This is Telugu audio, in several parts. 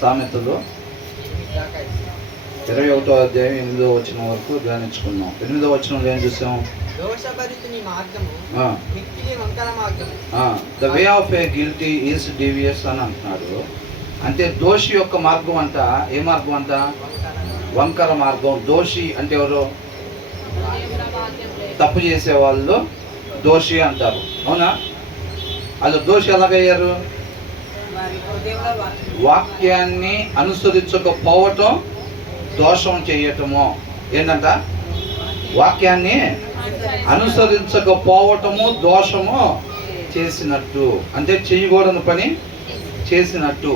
సామెతలు 21వ అధ్యాయం 8వ వచనం వరకు ధ్యానించుకున్నాం. 8వ వచనంలో ఏం చూసాం? The way of a guilty is devious అని అంటున్నాడు. అంటే దోషి యొక్క మార్గం అంట ఏ మార్గం అంట? వంకర మార్గం. దోషి అంటే ఎవరు? తప్పు చేసే వాళ్ళు దోషి అంటారు. అవునా? వాళ్ళు దోషి ఎలాగయ్యారు? వాక్యాన్ని అనుసరించకపోవటం దోషం చేయటము. ఏంటంట? వాక్యాన్ని అనుసరించకపోవటము దోషము చేసినట్టు. అంటే చేయకూడని పని చేసినట్టు.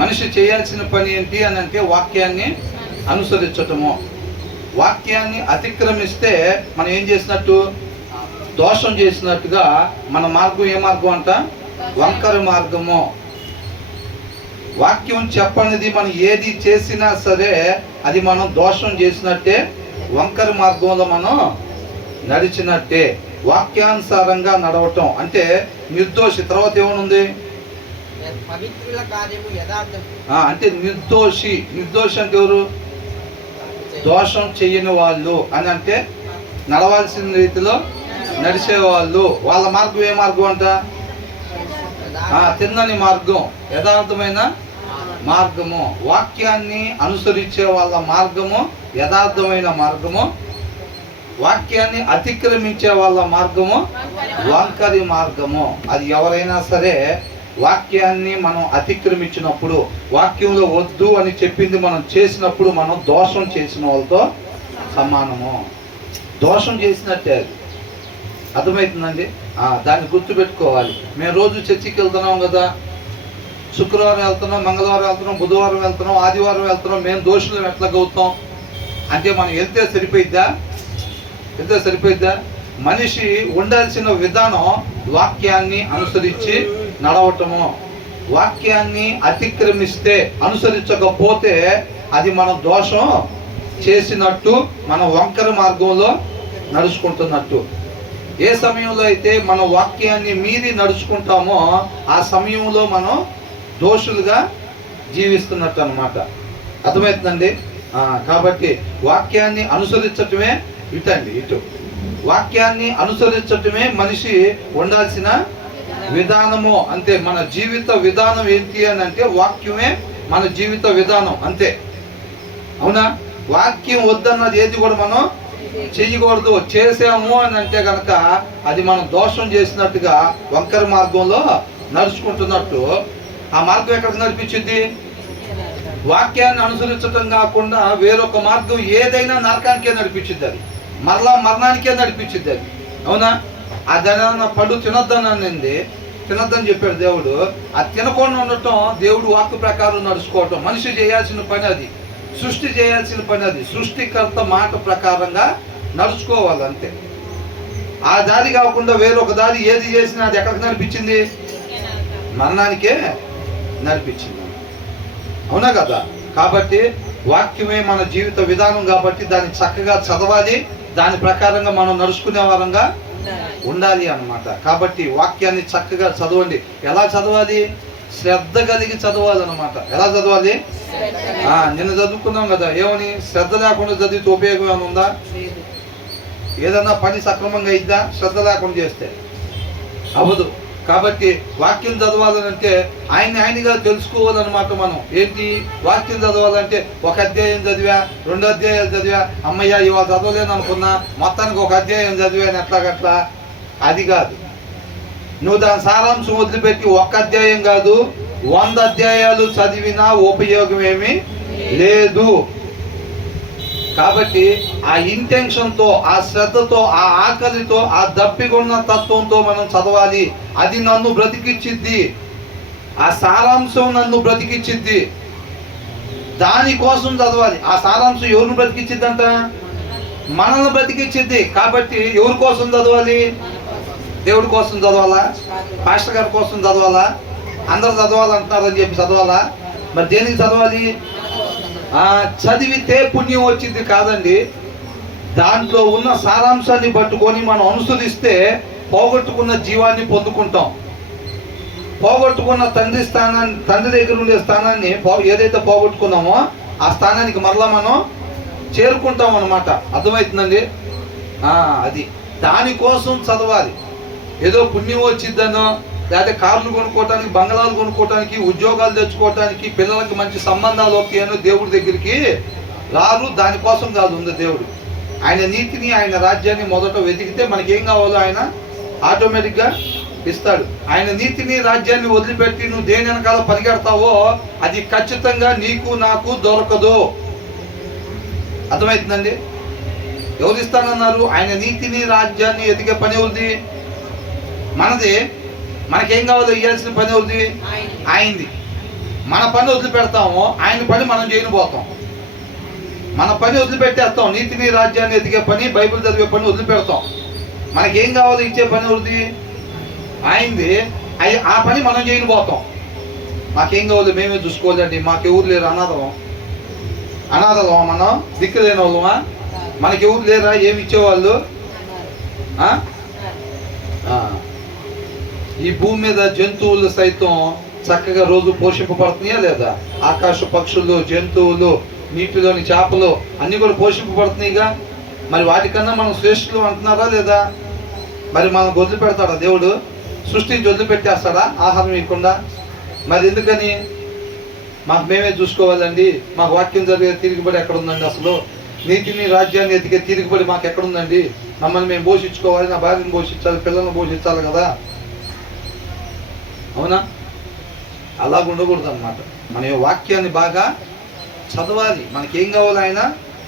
మనిషి చేయాల్సిన పని ఏంటి అని అంటే వాక్యాన్ని అనుసరించటము. వాక్యాన్ని అతిక్రమిస్తే మనం ఏం చేసినట్టు? దోషం చేసినట్టుగా. మన మార్గం ఏ మార్గం అంట? వంకర మార్గము. వాక్యం చెప్పనిది మనం ఏది చేసినా సరే అది మనం దోషం చేసినట్టే, వంకర మార్గంలో మనం నడిచినట్టే. వాక్యానుసారంగా నడవటం అంటే నిర్దోషి. తర్వాత ఏమనుంది? అంటే నిర్దోషి. నిర్దోషి అంటే ఎవరు? దోషం చెయ్యని వాళ్ళు అని అంటే నడవాల్సిన రీతిలో నడిచేవాళ్ళు. వాళ్ళ మార్గం ఏ మార్గం అంట? తిన్నని మార్గం, యథార్థమైన మార్గము. వాక్యాన్ని అనుసరించే వాళ్ళ మార్గము యథార్థమైన మార్గము. వాక్యాన్ని అతిక్రమించే వాళ్ళ మార్గము వంకరి మార్గము. అది ఎవరైనా సరే వాక్యాన్ని మనం అతిక్రమించినప్పుడు, వాక్యంలో వద్దు అని చెప్పింది మనం చేసినప్పుడు మనం దోషం చేసిన వాళ్ళతో సమానము. దోషం చేసినట్టే. అర్థమవుతుందండి? దాన్ని గుర్తుపెట్టుకోవాలి. మేము రోజు చర్చికి వెళ్తున్నాం కదా, శుక్రవారం వెళ్తున్నాం, మంగళవారం వెళ్తున్నాం, బుధవారం వెళ్తున్నాం, ఆదివారం వెళ్తున్నాం. మేము దోషులు ఎట్లాగవుతాం అంటే మనం వెళ్తే సరిపోయిద్దా? మనిషి ఉండాల్సిన విధానం వాక్యాన్ని అనుసరించి నడవటము. వాక్యాన్ని అతిక్రమిస్తే, అనుసరించకపోతే అది మనం దోషం చేసినట్టు, మన వంకర మార్గంలో నడుచుకుంటున్నట్టు. ఏ సమయంలో అయితే మనం వాక్యాన్ని మీరి నడుచుకుంటామో ఆ సమయంలో మనం దోషులుగా జీవిస్తున్నట్టు అన్నమాట. అర్థమవుతుందండి? కాబట్టి వాక్యాన్ని అనుసరించటమే ఇటు వాక్యాన్ని అనుసరించటమే మనిషి ఉండాల్సిన విధానము. అంతే. మన జీవిత విధానం ఏంటి అని అంటే వాక్యమే మన జీవిత విధానం. అంతే. అవునా? వాక్యం వద్దన్నది ఏది కూడా మనం చెయ్యకూడదు. చేసాము అని అంటే కనుక అది మనం దోషం చేసినట్టుగా, వంకర మార్గంలో నడుచుకుంటున్నట్టు. ఆ మార్గం ఎక్కడికి నడిపించింది? వాక్యాన్ని అనుసరించటం కాకుండా వేరొక మార్గం ఏదైనా నరకానికే నడిపించింది. అది మరలా మరణానికే నడిపించింది. అది అవునా? ఆ దాని పడు తినొద్దని చెప్పాడు దేవుడు. అది తినకుండా ఉండటం దేవుడు వాక్య ప్రకారం నడుచుకోవటం. మనిషి చేయాల్సిన పని అది. సృష్టి చేయాల్సిన పని అది. సృష్టికర్త మాట ప్రకారంగా నడుచుకోవాలి. అంతే. ఆ దారి కాకుండా వేరొక దారి ఏది చేసినా అది ఎక్కడికి నడిపించింది? మరణానికే నడిపించింది. అవునా కదా? కాబట్టి వాక్యమే మన జీవిత విధానం కాబట్టి దాన్ని చక్కగా చదవాలి. దాని ప్రకారంగా మనం నడుచుకునే వారంగా ఉండాలి అన్నమాట. కాబట్టి వాక్యాన్ని చక్కగా చదవండి. ఎలా చదవాలి? శ్రద్ధ కలిగి చదవాలన్నమాట. ఎలా చదవాలి? నిన్న చదువుకున్నాం కదా, ఏమని? శ్రద్ధ లేకుండా చదివితే ఉపయోగం ఏమైనా ఉందా? ఏదన్నా పని సక్రమంగా అయిద్దా శ్రద్ధ లేకుండా చేస్తే? అవ్వదు. కాబట్టి వాక్యం చదవాలనంటే ఆయనగా తెలుసుకోవాలన్నమాట. మనం ఏంటి వాక్యం చదవాలంటే ఒక అధ్యాయం చదివా, 2 అధ్యాయాలు చదివా, అమ్మయ్య ఇవాళ చదవలేను అనుకున్నా, మొత్తానికి ఒక అధ్యాయం చదివాను ఎట్లాగట్లా. అది కాదు. నువ్వు దాని సారాంశం వదిలిపెట్టి ఒక్క అధ్యాయం కాదు 100 అధ్యాయాలు చదివినా ఉపయోగం ఏమీ లేదు. కాబట్టి ఆ ఇంటెన్షన్తో, ఆ శ్రద్ధతో, ఆ ఆకలితో, ఆ దప్పికొన్న తత్వంతో మనం చదవాలి. అది నన్ను బ్రతికిచ్చిద్ది. ఆ సారాంశం నన్ను బ్రతికిచ్చిద్ది. దానికోసం చదవాలి. ఆ సారాంశం ఎవరిని బ్రతికిచ్చిద్దంట? మనల్ని బ్రతికిచ్చిద్ది. కాబట్టి ఎవరి కోసం చదవాలి? దేవుడి కోసం చదవాలా? పాస్టర్ గారి కోసం చదవాలా? అందరు చదవాలంటున్నారని చెప్పి చదవాలా? మరి దేనికి చదవాలి? చదివితే పుణ్యం వచ్చింది కాదండి. దాంట్లో ఉన్న సారాంశాన్ని పట్టుకొని మనం అనుసరిస్తే పోగొట్టుకున్న జీవాన్ని పొందుకుంటాం. పోగొట్టుకున్న తండ్రి దగ్గర ఉండే స్థానాన్ని ఏదైతే పోగొట్టుకున్నామో ఆ స్థానానికి మరలా మనం చేరుకుంటాం అన్నమాట. అర్థమవుతుందండి? అది దానికోసం చదవాలి. ఏదో పుణ్యం వచ్చిద్దనో, లేకపోతే కార్లు కొనుక్కోవటానికి, బంగళాలు కొనుక్కోవటానికి, ఉద్యోగాలు తెచ్చుకోవటానికి, పిల్లలకి మంచి సంబంధాలు వస్తాయనో దేవుడి దగ్గరికి రారు. దానికోసం కాదు ఉంది దేవుడు. ఆయన నీతిని, ఆయన రాజ్యాన్ని మొదట వెతికితే మనకేం కావాలో ఆయన ఆటోమేటిక్గా ఇస్తాడు. ఆయన నీతిని, రాజ్యాన్ని వదిలిపెట్టి నువ్వు దేని వెనకాల పరిగెడతావో అది ఖచ్చితంగా నీకు నాకు దొరకదు. అర్థమవుతుందండి? ఎవరు ఇస్తానన్నారు? ఆయన నీతిని, రాజ్యాన్ని ఎదిగే పని ఎవరిది? మనది. మనకేం కావాలో ఇవ్వాల్సిన పని ఎవరిది? ఆయనది. మన పని వదిలిపెడతాము, ఆయన పని మనం చేయనిపోతాం. మన పని వదిలిపెట్టేస్తాం. నీతిని, రాజ్యాన్ని ఎదిగే పని, బైబిల్ చదివే పని వదిలిపెడతాం. మనకేం కావాలో ఇచ్చే పని ఎవరిది? ఆయనది. ఆ పని మనం చేయనిపోతాం. మాకేం కావాలో మేమే చూసుకోవాలండి. మాకెవరు లేరు, అనాథలమా మనం? దిక్కులేని వాళ్ళమా? మనకెవరు లేరా ఏమి ఇచ్చేవాళ్ళు? ఈ భూమి మీద జంతువులు సైతం చక్కగా రోజు పోషింపబడుతున్నాయా లేదా? ఆకాశ పక్షులు, జంతువులు, నీటిలోని చేపలు అన్నీ కూడా పోషింపబడుతున్నాయిగా. మరి వాటికన్నా మనం శ్రేష్ఠులు అంటున్నారా లేదా? మరి మనం వదిలిపెడతాడా దేవుడు? సృష్టించి వదిలిపెట్టేస్తాడా ఆహారం ఇవ్వకుండా? మరి ఎందుకని? మాకు మేమే చూసుకోవాలండి. మాకు వాక్యం జరిగే తిరుగుబడి ఎక్కడుందండి? అసలు నీతిని, రాజ్యాన్ని ఎతికే తిరుగుబడి మాకు ఎక్కడుందండి? మమ్మల్ని మేము పోషించుకోవాలి, నా భార్యను పోషించాలి, పిల్లల్ని పోషించాలి కదా. అవునా? అలాగ ఉండకూడదు అన్నమాట. మన వాక్యాన్ని బాగా చదవాలి. మనకేం కావాలో ఆయన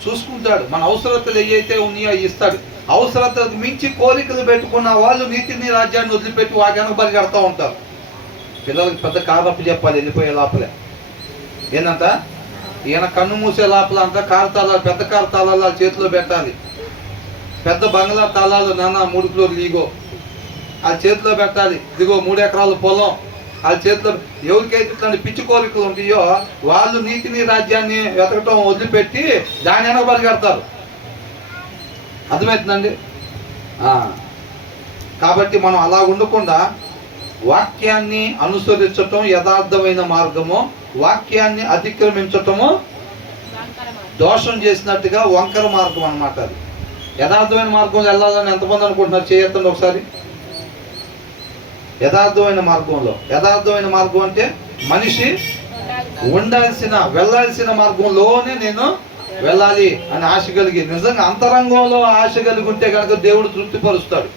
చూసుకుంటాడు. మన అవసరతలు ఏవైతే ఉన్నాయో ఇస్తాడు. అవసరతలకు మించి కోరికలు పెట్టుకున్న వాళ్ళు నీతిని, రాజ్యాన్ని వదిలిపెట్టి వాటి పరిగెడతా ఉంటారు. పిల్లలకి పెద్ద కారపు చెప్పాలి వెళ్ళిపోయే లోపలే. ఏంటంట? ఈయన కన్ను మూసే లోపల అంట కారు తాళాలు, పెద్ద కారు తాళాలు వాళ్ళ చేతిలో పెట్టాలి. పెద్ద బంగ్లా తాళాలు, నాన్న 3 ఫ్లోర్లు ఇగో వాళ్ళ చేతిలో పెట్టాలి. ఇదిగో 3 ఎకరాల పొలం వాళ్ళ చేతిలో. ఎవరికైతే ఇట్లాంటి పిచ్చి కోరికలు ఉంటాయో వాళ్ళు నీతిని, రాజ్యాన్ని వెతకటం వదిలిపెట్టి దాని వెనక పరిగెడతారు. అర్థమవుతుందండి? కాబట్టి మనం అలా ఉండకుండా వాక్యాన్ని అనుసరించటం యథార్థమైన మార్గము, వాక్యాన్ని అతిక్రమించటము దోషం చేసినట్టుగా వంకర మార్గం అన్నమాట. అది యథార్థమైన మార్గంలో వెళ్ళాలని ఎంతమంది అనుకుంటున్నారు? చేయొద్దండి ఒకసారి. యథార్థమైన మార్గం అంటే మనిషి వెళ్ళాల్సిన మార్గంలోనే నేను వెళ్ళాలి అని ఆశ కలిగి, నిజంగా అంతరంగంలో ఆశ కలిగి ఉంటే కనుక దేవుడు తృప్తిపరుస్తాడు.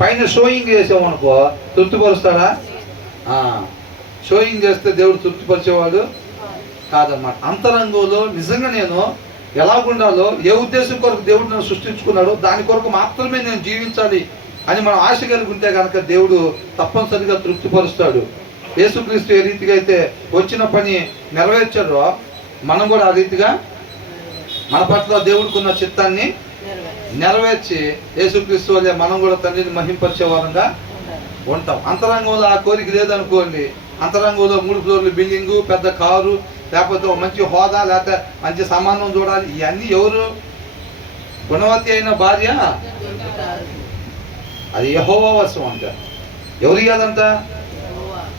పైన షోయింగ్ చేసామనుకో తృప్తిపరుస్తాడా? షోయింగ్ చేస్తే దేవుడు తృప్తిపరిచేవాడు కాదన్నమాట. అంతరంగంలో నిజంగా నేను ఎలాగుండాలో, ఏ ఉద్దేశం కొరకు దేవుడు నన్ను సృష్టించుకున్నాడో దాని కొరకు మాత్రమే నేను జీవించాలి అని మనం ఆశ కలిగి ఉంటే కనుక దేవుడు తప్పనిసరిగా తృప్తిపరుస్తాడు. యేసుక్రీస్తు ఏ రీతిగా అయితే వచ్చిన పని నెరవేర్చాడో మనం కూడా ఆ రీతిగా మన పట్ల దేవుడికి ఉన్న చిత్తాన్ని నెరవేర్చి యేసుక్రీస్తు వల్లే మనం కూడా తండ్రిని మహింపరిచే వారంగా ఉంటాం. అంతరంగంలో ఆ కోరిక లేదనుకోండి, అంతరంగంలో 3 ఫ్లోర్లు బిల్డింగు, పెద్ద కారు, లేకపోతే మంచి హోదా, లేకపోతే మంచి సంబంధం చూడాలి. ఇవన్నీ ఎవరు? గుణవతి అయిన భార్య అది యెహోవా వశం అంట. ఎవరు ఇవ్వాలంట?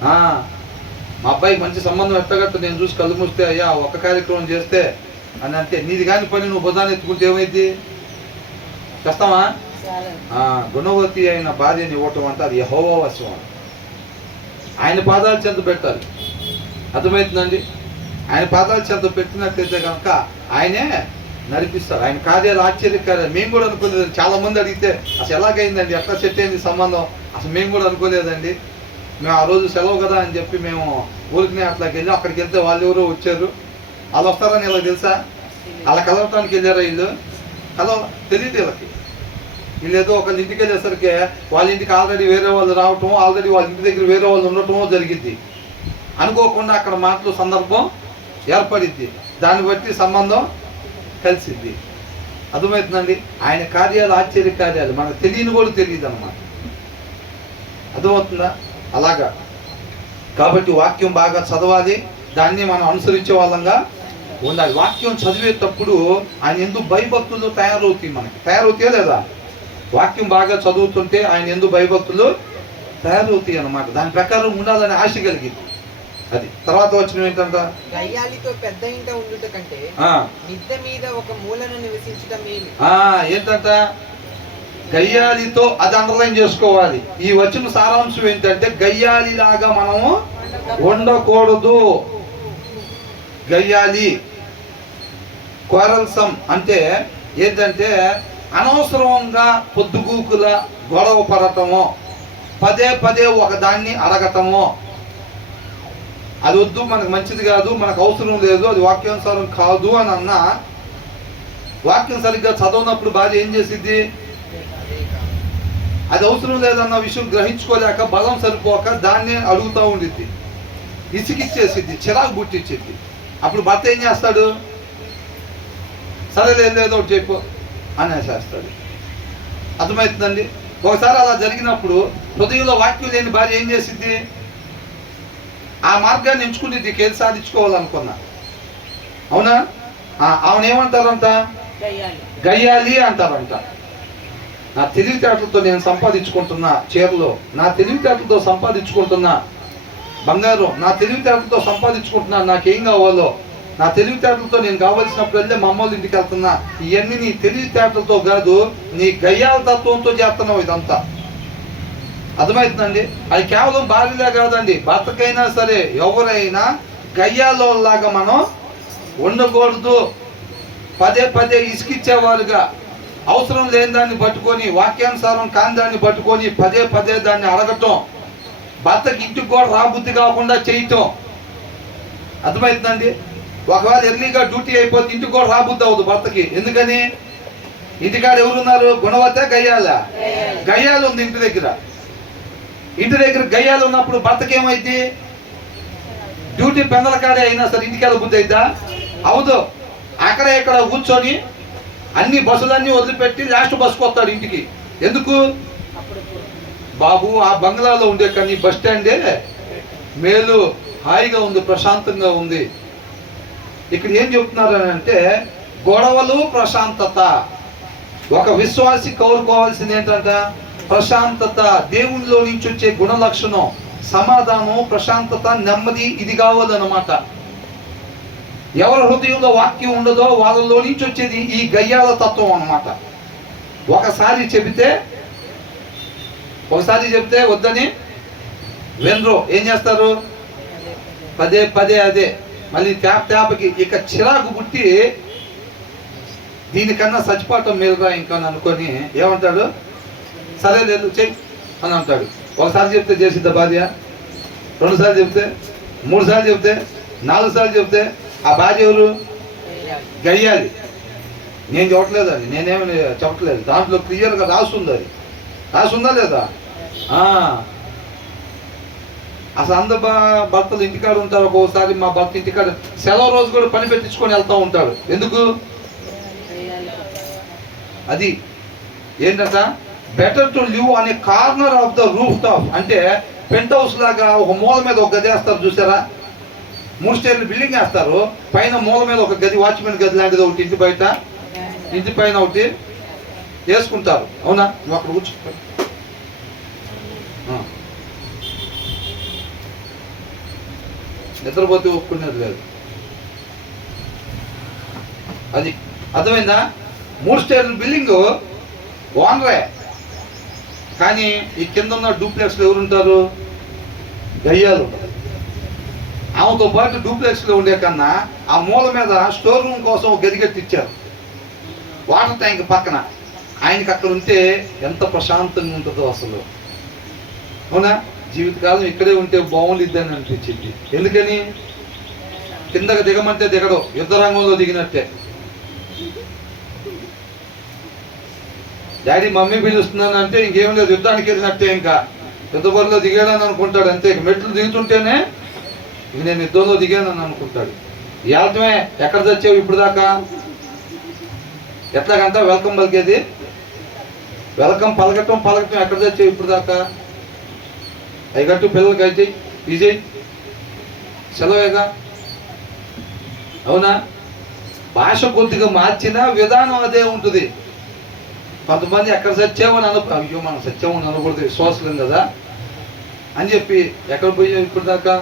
మా అబ్బాయికి మంచి సంబంధం ఎట్టగట్టు నేను చూసి కళ్ళు మూస్తే అయ్యా ఒక్క కార్యక్రమం చేస్తే అని అంటే, నీది కాని పని నువ్వు బుధాన్ని ఎత్తుకుంటే ఏమైంది? చేస్తావా? గుణవతి అయిన భార్యని ఇవ్వటం అంటే అది యెహోవా వశం. ఆయన పాదాల చెంత పెట్టాలి. అర్థమవుతుందండి? ఆయన పాదాల చెంత పెట్టినట్లయితే కనుక ఆయనే నడిపిస్తాడు. ఆయన కార్యాలు ఆశ్చర్యకార్యాలు. మేము కూడా అనుకోలేదు. చాలా మంది అడిగితే అసలు ఎలాగైందండి, ఎట్లా సెట్ అయింది సంబంధం, అసలు మేము కూడా అనుకోలేదండి. మేము ఆ రోజు సెలవు కదా అని చెప్పి మేము ఊరికి అట్లాకి వెళ్ళి అక్కడికి వెళ్తే వాళ్ళు ఎవరో వచ్చారు. వాళ్ళు వస్తారని ఇలా తెలుసా? అలా కలవటానికి వెళ్ళారా వీళ్ళు? తెలియదు వీళ్ళకి. వీళ్ళు ఏదో ఒకళ్ళ ఇంటికి వెళ్ళేసరికి వాళ్ళ ఇంటికి ఆల్రెడీ వేరే వాళ్ళు రావటం, ఆల్రెడీ వాళ్ళ ఇంటి దగ్గర వేరే వాళ్ళు ఉండటమో జరిగింది. అనుకోకుండా అక్కడ మాటలు సందర్భం ఏర్పడిద్ది. దాన్ని బట్టి సంబంధం కలిసిద్ది. అర్థమవుతుందండి? ఆయన కార్యాలు ఆశ్చర్య కార్యాలు మనకు తెలియని కూడా తెలియదు అన్నమాట. అర్థమవుతుందా? అలాగా. కాబట్టి వాక్యం బాగా చదవాలి, దాన్ని మనం అనుసరించే వాళ్ళంగా ఉండాలి. వాక్యం చదివేటప్పుడు ఆయన ఎందుకు భయభక్తులు తయారవుతాయి, మనకి తయారవుతాయా లేదా? వాక్యం బాగా చదువుతుంటే ఆయన ఎందుకు భయభక్తులు తయారవుతాయి అన్నమాట. దాని ప్రకారం ఉండాలని ఆశ కలిగింది. అది తర్వాత వచ్చిన ఏంటంట, గయ్యాలితో పెద్ద ఇంట ఉండుట కంటే మిద్దె మీద ఒక మూలను నివసించడం మేలు. ఏంటంట, గయ్యాలితో, అది అండర్లైన్ చేసుకోవాలి. ఈ వచ్చిన సారాంశం ఏంటంటే గయ్యాలిలాగా మనము ఉండకూడదు. గయ్యాలి కోరల్సం అంటే ఏంటంటే అనవసరంగా పొద్దుగూకుల గొడవ పడటము, పదే పదే ఒకదాన్ని అడగటము, అది వద్దు, మనకు మంచిది కాదు, మనకు అవసరం లేదు, అది వాక్యానుసారం కాదు అని అన్నా, వాక్యం సరిగ్గా చదవనప్పుడు భార్య ఏం చేసిద్ది, అది అవసరం లేదన్న విషయం గ్రహించుకోలేక బలం సరిపోక దాన్నే అడుగుతూ ఉండిద్ది, ఇసికిచ్చేసిద్ది, చిరాకు పుట్టించిద్ది. అప్పుడు భర్త ఏం చేస్తాడు, సరే లేదో ఒకటి చెప్పు అనేసేస్తాడు. అర్థమవుతుందండి. ఒకసారి అలా జరిగినప్పుడు హృదయంలో వాక్యం లేని భార్య ఏం చేసిద్ది, ఆ మార్గాన్ని ఎంచుకునేది ఏది సాధించుకోవాలనుకున్నా. అవునా? ఆమెను ఏమంటారంట, గయ్యాలి అంటారంట. నా తెలివితేటలతో నేను సంపాదించుకుంటున్నా చీరలో, నా తెలివితేటలతో సంపాదించుకుంటున్నా బంగారం, నా తెలివితేటలతో సంపాదించుకుంటున్నా, నాకేం కావాలో నా తెలివితేటలతో నేను కావలసినప్పుడల్లా మా అమ్మోళ్ళ ఇంటికి వెళ్తున్నా. ఇవన్నీ నీ తెలివితేటలతో కాదు, నీ గయ్యాల తత్వంతో చేస్తున్నావు ఇదంతా. అర్థమవుతుందండి. అది కేవలం భార్యలే కాదండి, భర్తకైనా సరే ఎవరైనా గయ్యాలోలాగా మనం ఉండకూడదు. పదే పదే ఇసుకిచ్చేవారుగా, అవసరం లేని దాన్ని పట్టుకొని, వాక్యానుసారం కాని దాన్ని పట్టుకొని పదే పదే దాన్ని అడగటం, భర్తకి ఇంటికి కూడా రాబుద్ధి కాకుండా చేయటం. అర్థమవుతుందండి. ఒకవేళ ఎర్లీగా డ్యూటీ అయిపోతే ఇంటికి కూడా రాబుద్ధి అవ్వదు భర్తకి. ఎందుకని, ఇంటికాడ ఎవరున్నారు, గుణవత గయ్యాల, గయ్యాలు ఉంది ఇంటి దగ్గర. ఇంటి దగ్గర గయ్యాలు ఉన్నప్పుడు భర్తకి ఏమైంది, డ్యూటీ పెందల కాడే అయినా సరే ఇంటికి వెళ్ళ బుద్ధి అయిద్దా, అవదు. అక్కడ ఇక్కడ కూర్చొని అన్ని బస్సులన్నీ వదిలిపెట్టి లాస్ట్ బస్సుకు వస్తాడు ఇంటికి. ఎందుకు, బాబు ఆ బంగ్లాలో ఉండే కానీ బస్ స్టాండే మేలు, హాయిగా ఉంది, ప్రశాంతంగా ఉంది. ఇక్కడ ఏం చెప్తున్నారు అని అంటే, గొడవలు ప్రశాంతత. ఒక విశ్వాసి కోరుకోవాల్సింది ఏంటంట, ప్రశాంతత. దేవునిలో నుంచి వచ్చే గుణ లక్షణం సమాధానం, ప్రశాంతత, నెమ్మది, ఇది కావాలన్నమాట. ఎవరి హృదయంలో వాక్యం ఉండదో వాళ్ళలో నుంచి వచ్చేది ఈ గయ్యాల తత్వం అన్నమాట. ఒకసారి చెబితే వద్దని వినరు. ఏం చేస్తారు, పదే పదే అదే, మళ్ళీ తేపకి ఇక చిరాకు పుట్టి దీనికన్నా చచ్చిపోవటం మేలుగా ఇంకా అనుకొని ఏమంటాడు, సరే లేదు చెయ్యి అని అంటాడు. ఒకసారి చెప్తే చేసిద్దా భార్య, 2 సార్లు చెప్తే, 3 సార్లు చెప్తే, 4 సార్లు చెప్తే ఆ భార్య ఎవరు, గయ్యాలి. నేను చెప్పట్లేదు, అది నేనేమి చెప్పట్లేదు, దాంట్లో క్లియర్గా రాసుంది. అది రాసుందా లేదా? అసలు అందరు భర్తలు ఇంటికాడ ఉంటారు. ఒక్కోసారి మా భర్త ఇంటికాడ సెలవు రోజు కూడా పని పెట్టించుకొని వెళ్తూ ఉంటాడు. ఎందుకు, అది ఏంటంట, better to live an A corner of the roof top. అంటే పెంట్ హౌస్ లాగా ఒక మూల మీద ఒక గది వేస్తారు చూసారా, 3 స్టేర్లు బిల్డింగ్ వేస్తారు, పైన మూల మీద ఒక గది, వాచ్మెన్ గది లాంటిది ఒకటి, ఇంటి బయట ఇంటి పైన ఒకటి వేసుకుంటారు. అవునా? నువ్వు అక్కడ కూర్చో, నిద్రపోతే ఒప్పుకునేది లేదు. అది అర్థమైందా? 3 స్టేర్ల బిల్డింగ్ ఓనరే, కానీ ఈ కింద ఉన్న డూప్లెక్స్లో ఎవరుంటారు, గయ్యాలు. ఆమెతో పాటు డూప్లెక్స్లో ఉండే కన్నా ఆ మూల మీద స్టోర్ రూమ్ కోసం ఒక గది కట్టించారు, వాటర్ ట్యాంక్ పక్కన. ఆయనకి అక్కడ ఉంటే ఎంత ప్రశాంతంగా ఉంటుందో అసలు. అవునా? జీవితకాలం ఇక్కడే ఉంటే బాగుండిద్దని అనిపించింది. ఎందుకని, కిందకు దిగమంటే దిగడు, యుద్ధ రంగంలో దిగినట్టే. డాడీ మమ్మీ పిలుస్తున్నాను అంటే ఇంకేం లేదు, యుద్ధానికి వెళ్ళినట్టే. ఇంకా యుద్ధ బరిలో దిగాడని అనుకుంటాడు అంతే. మెట్లు దిగుతుంటేనే ఇక నేను యుద్ధంలో దిగానని అనుకుంటాడు. ఏళ్తమే ఎక్కడ తెచ్చావు ఇప్పుడు దాకా, ఎట్లాగంతా వెల్కమ్ పలికేది, వెల్కమ్ పలకటం ఎక్కడ తెచ్చావు ఇప్పుడు దాకా, అయ్యగట్టు పిల్లలకి అయితే ఇది సెలవేగా. అవునా? భాష కొద్దిగా మార్చిన విధానం అదే ఉంటుంది. కొంతమంది ఎక్కడ సత్యామని అయ్యో మనం సత్యామని అనకూడదు, విశ్వాసం కదా, అని చెప్పి ఎక్కడ పోయావు ఇప్పుడు దాకా?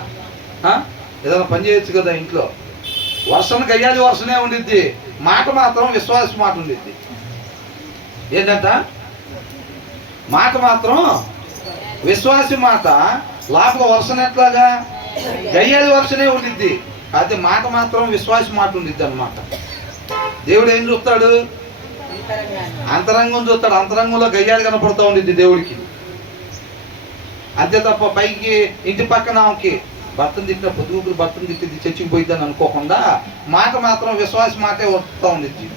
ఏదైనా పని చేయొచ్చు కదా ఇంట్లో. వర్షం గయ్యాలి వర్షనే ఉండిద్ది, మాట మాత్రం విశ్వాస మాట ఉండిద్ది. ఏంటంట? మాట మాత్రం విశ్వాసి మాట, లోపల వర్షం ఎట్లాగా గయ్యాలి వర్షనే ఉండిద్ది. అది మాట మాత్రం విశ్వాస మాట ఉండిద్ది అన్నమాట. దేవుడు ఏం చూస్తాడు? అంతరంగం చూస్తాడు. అంతరంగంలో గయ్యాలు కనపడుతూ ఉండిద్ది దేవుడికి. అంతే తప్ప పైకి ఇంటి పక్కన ఆమెకి భర్తను తిట్టిన పొద్దుగురు భర్తను తిట్టింది చర్చికి పోయిద్దని అనుకోకుండా మాట మాత్రం విశ్వాస మాటే వస్తూ ఉండిద్ది.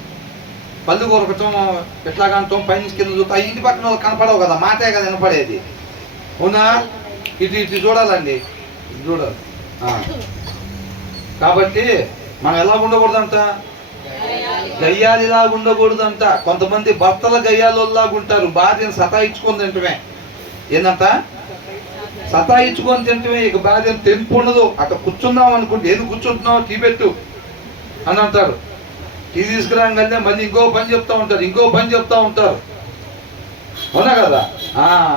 పళ్ళు కొరకటం ఎట్లాగంటాం, పైనుంచి కింద చూస్తా, ఇంటి పక్కన వాళ్ళు కనపడవు కదా, మాటే కదా వినపడేది. అవునా? ఇటు ఇటు చూడాలండి, చూడాలి. కాబట్టి మనం ఎలా ఉండకూడదంట? గయ్యాలిలాగా ఉండకూడదంట. కొంతమంది భర్తల గయ్యాలలాగా ఉంటారు, భార్యను సతాయించుకొని తింటమే. ఏందంట? సతాయించుకొని తింటమే. ఇక భార్యను తెంపు ఉండదు. అక్కడ కూర్చుందాం అనుకుంటే, ఏది కూర్చుంటున్నావు, టీ పెట్టు అని అంటారు. టీ తీసుకురాగానే మళ్ళీ ఇంకో పని చెప్తా ఉంటారు, ఇంకో పని చెప్తా ఉంటారు. అవునా కదా?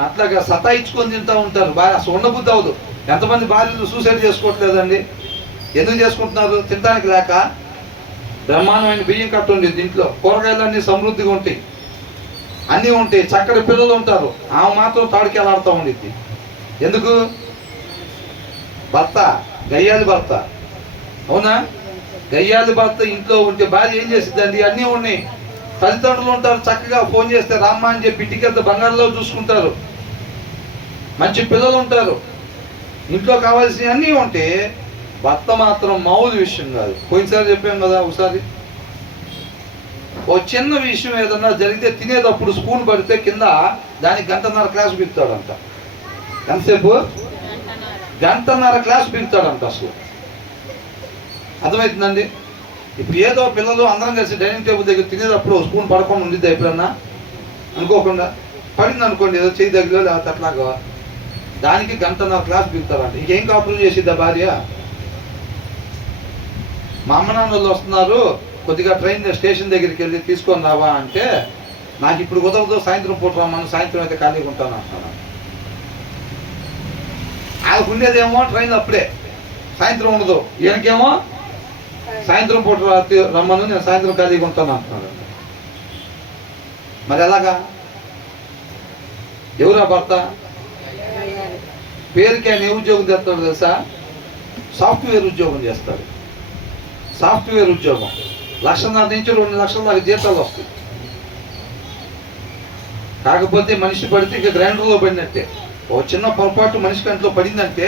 అట్లాగా సతాయించుకొని తింటూ ఉంటారు. భార్య అసలు ఉండబుద్ధి అవ్వదు. ఎంతమంది భార్యలు సూసైడ్ చేసుకోవట్లేదండి? ఎందుకు చేసుకుంటున్నారు? తినడానికి లేక. బ్రహ్మాండమైన బియ్యం కట్టు ఉంది దీంట్లో, కూరగాయలు అన్నీ సమృద్ధిగా ఉంటాయి, అన్నీ ఉంటాయి, చక్కటి పిల్లలు ఉంటారు. ఆమె మాత్రం తాడికి వెళ్ళాడుతూ ఉండిద్ది. ఎందుకు? భర్త గయ్యాలి భర్త. అవునా? గయ్యాలి భర్త ఇంట్లో ఉంటే భార్య ఏం చేసిద్దండి? అన్నీ ఉన్నాయి. తల్లిదండ్రులు ఉంటారు, చక్కగా ఫోన్ చేస్తే రామ్మ అని చెప్పి ఇంటికెళ్తే బంగారులో చూసుకుంటారు. మంచి పిల్లలు ఉంటారు, ఇంట్లో కావాల్సినవి అన్నీ ఉంటే భర్త మాత్రం మామూలు విషయం కాదు. పోయినసారి చెప్పాం కదా, ఒకసారి ఓ చిన్న విషయం ఏదన్నా జరిగితే తినేటప్పుడు స్పూన్ పడితే కింద దానికి 1.5 క్లాస్ బిగుతాడంట. ఎంతసేపు? 1.5 క్లాస్ బిగుతాడంట. అసలు అర్థమవుతుందండి? ఇప్పుడు ఏదో పిల్లలు అందరం కలిసి డైనింగ్ టేబుల్ దగ్గర తినేటప్పుడు స్పూన్ పడకుండా ఉండిద్ది ఎప్పుడన్నా అనుకోకుండా పడింది అనుకోండి, ఏదో చేయి దగ్గర లేకపోతే అట్లాగా, దానికి 1.5 క్లాస్ బిగుతారంట. ఇంకేం కాపురం చేసిద్దా భార్య? మా అమ్మ నాన్నలు వస్తున్నారు, కొద్దిగా ట్రైన్ స్టేషన్ దగ్గరికి వెళ్ళి తీసుకొని రావా అంటే, నాకు ఇప్పుడు కుదరదు, సాయంత్రం పూట రమ్మను, సాయంత్రం అయితే ఖాళీగా ఉంటాను అంటున్నాను. వాళ్ళకు ఉండేదేమో ట్రైన్ అప్పుడే, సాయంత్రం ఉండదు. ఈయనకేమో సాయంత్రం పూట రమ్మను, నేను సాయంత్రం ఖాళీగా ఉంటాను అంటున్నాడు. మరి ఎలాగా? ఎవరా భర్త? పేరుకి ఆయన ఏ ఉద్యోగం చేస్తాడు తెలుసా? సాఫ్ట్వేర్ ఉద్యోగం చేస్తాడు. సాఫ్ట్వేర్ ఉద్యోగం 1.5 నుంచి 2 లక్షల దాకా జీతాలు వస్తాయి. కాకపోతే మనిషి పడితే ఇక గ్రైండర్లో పడినట్టే. ఓ చిన్న పొరపాటు మనిషి కంట్లో పడిందంటే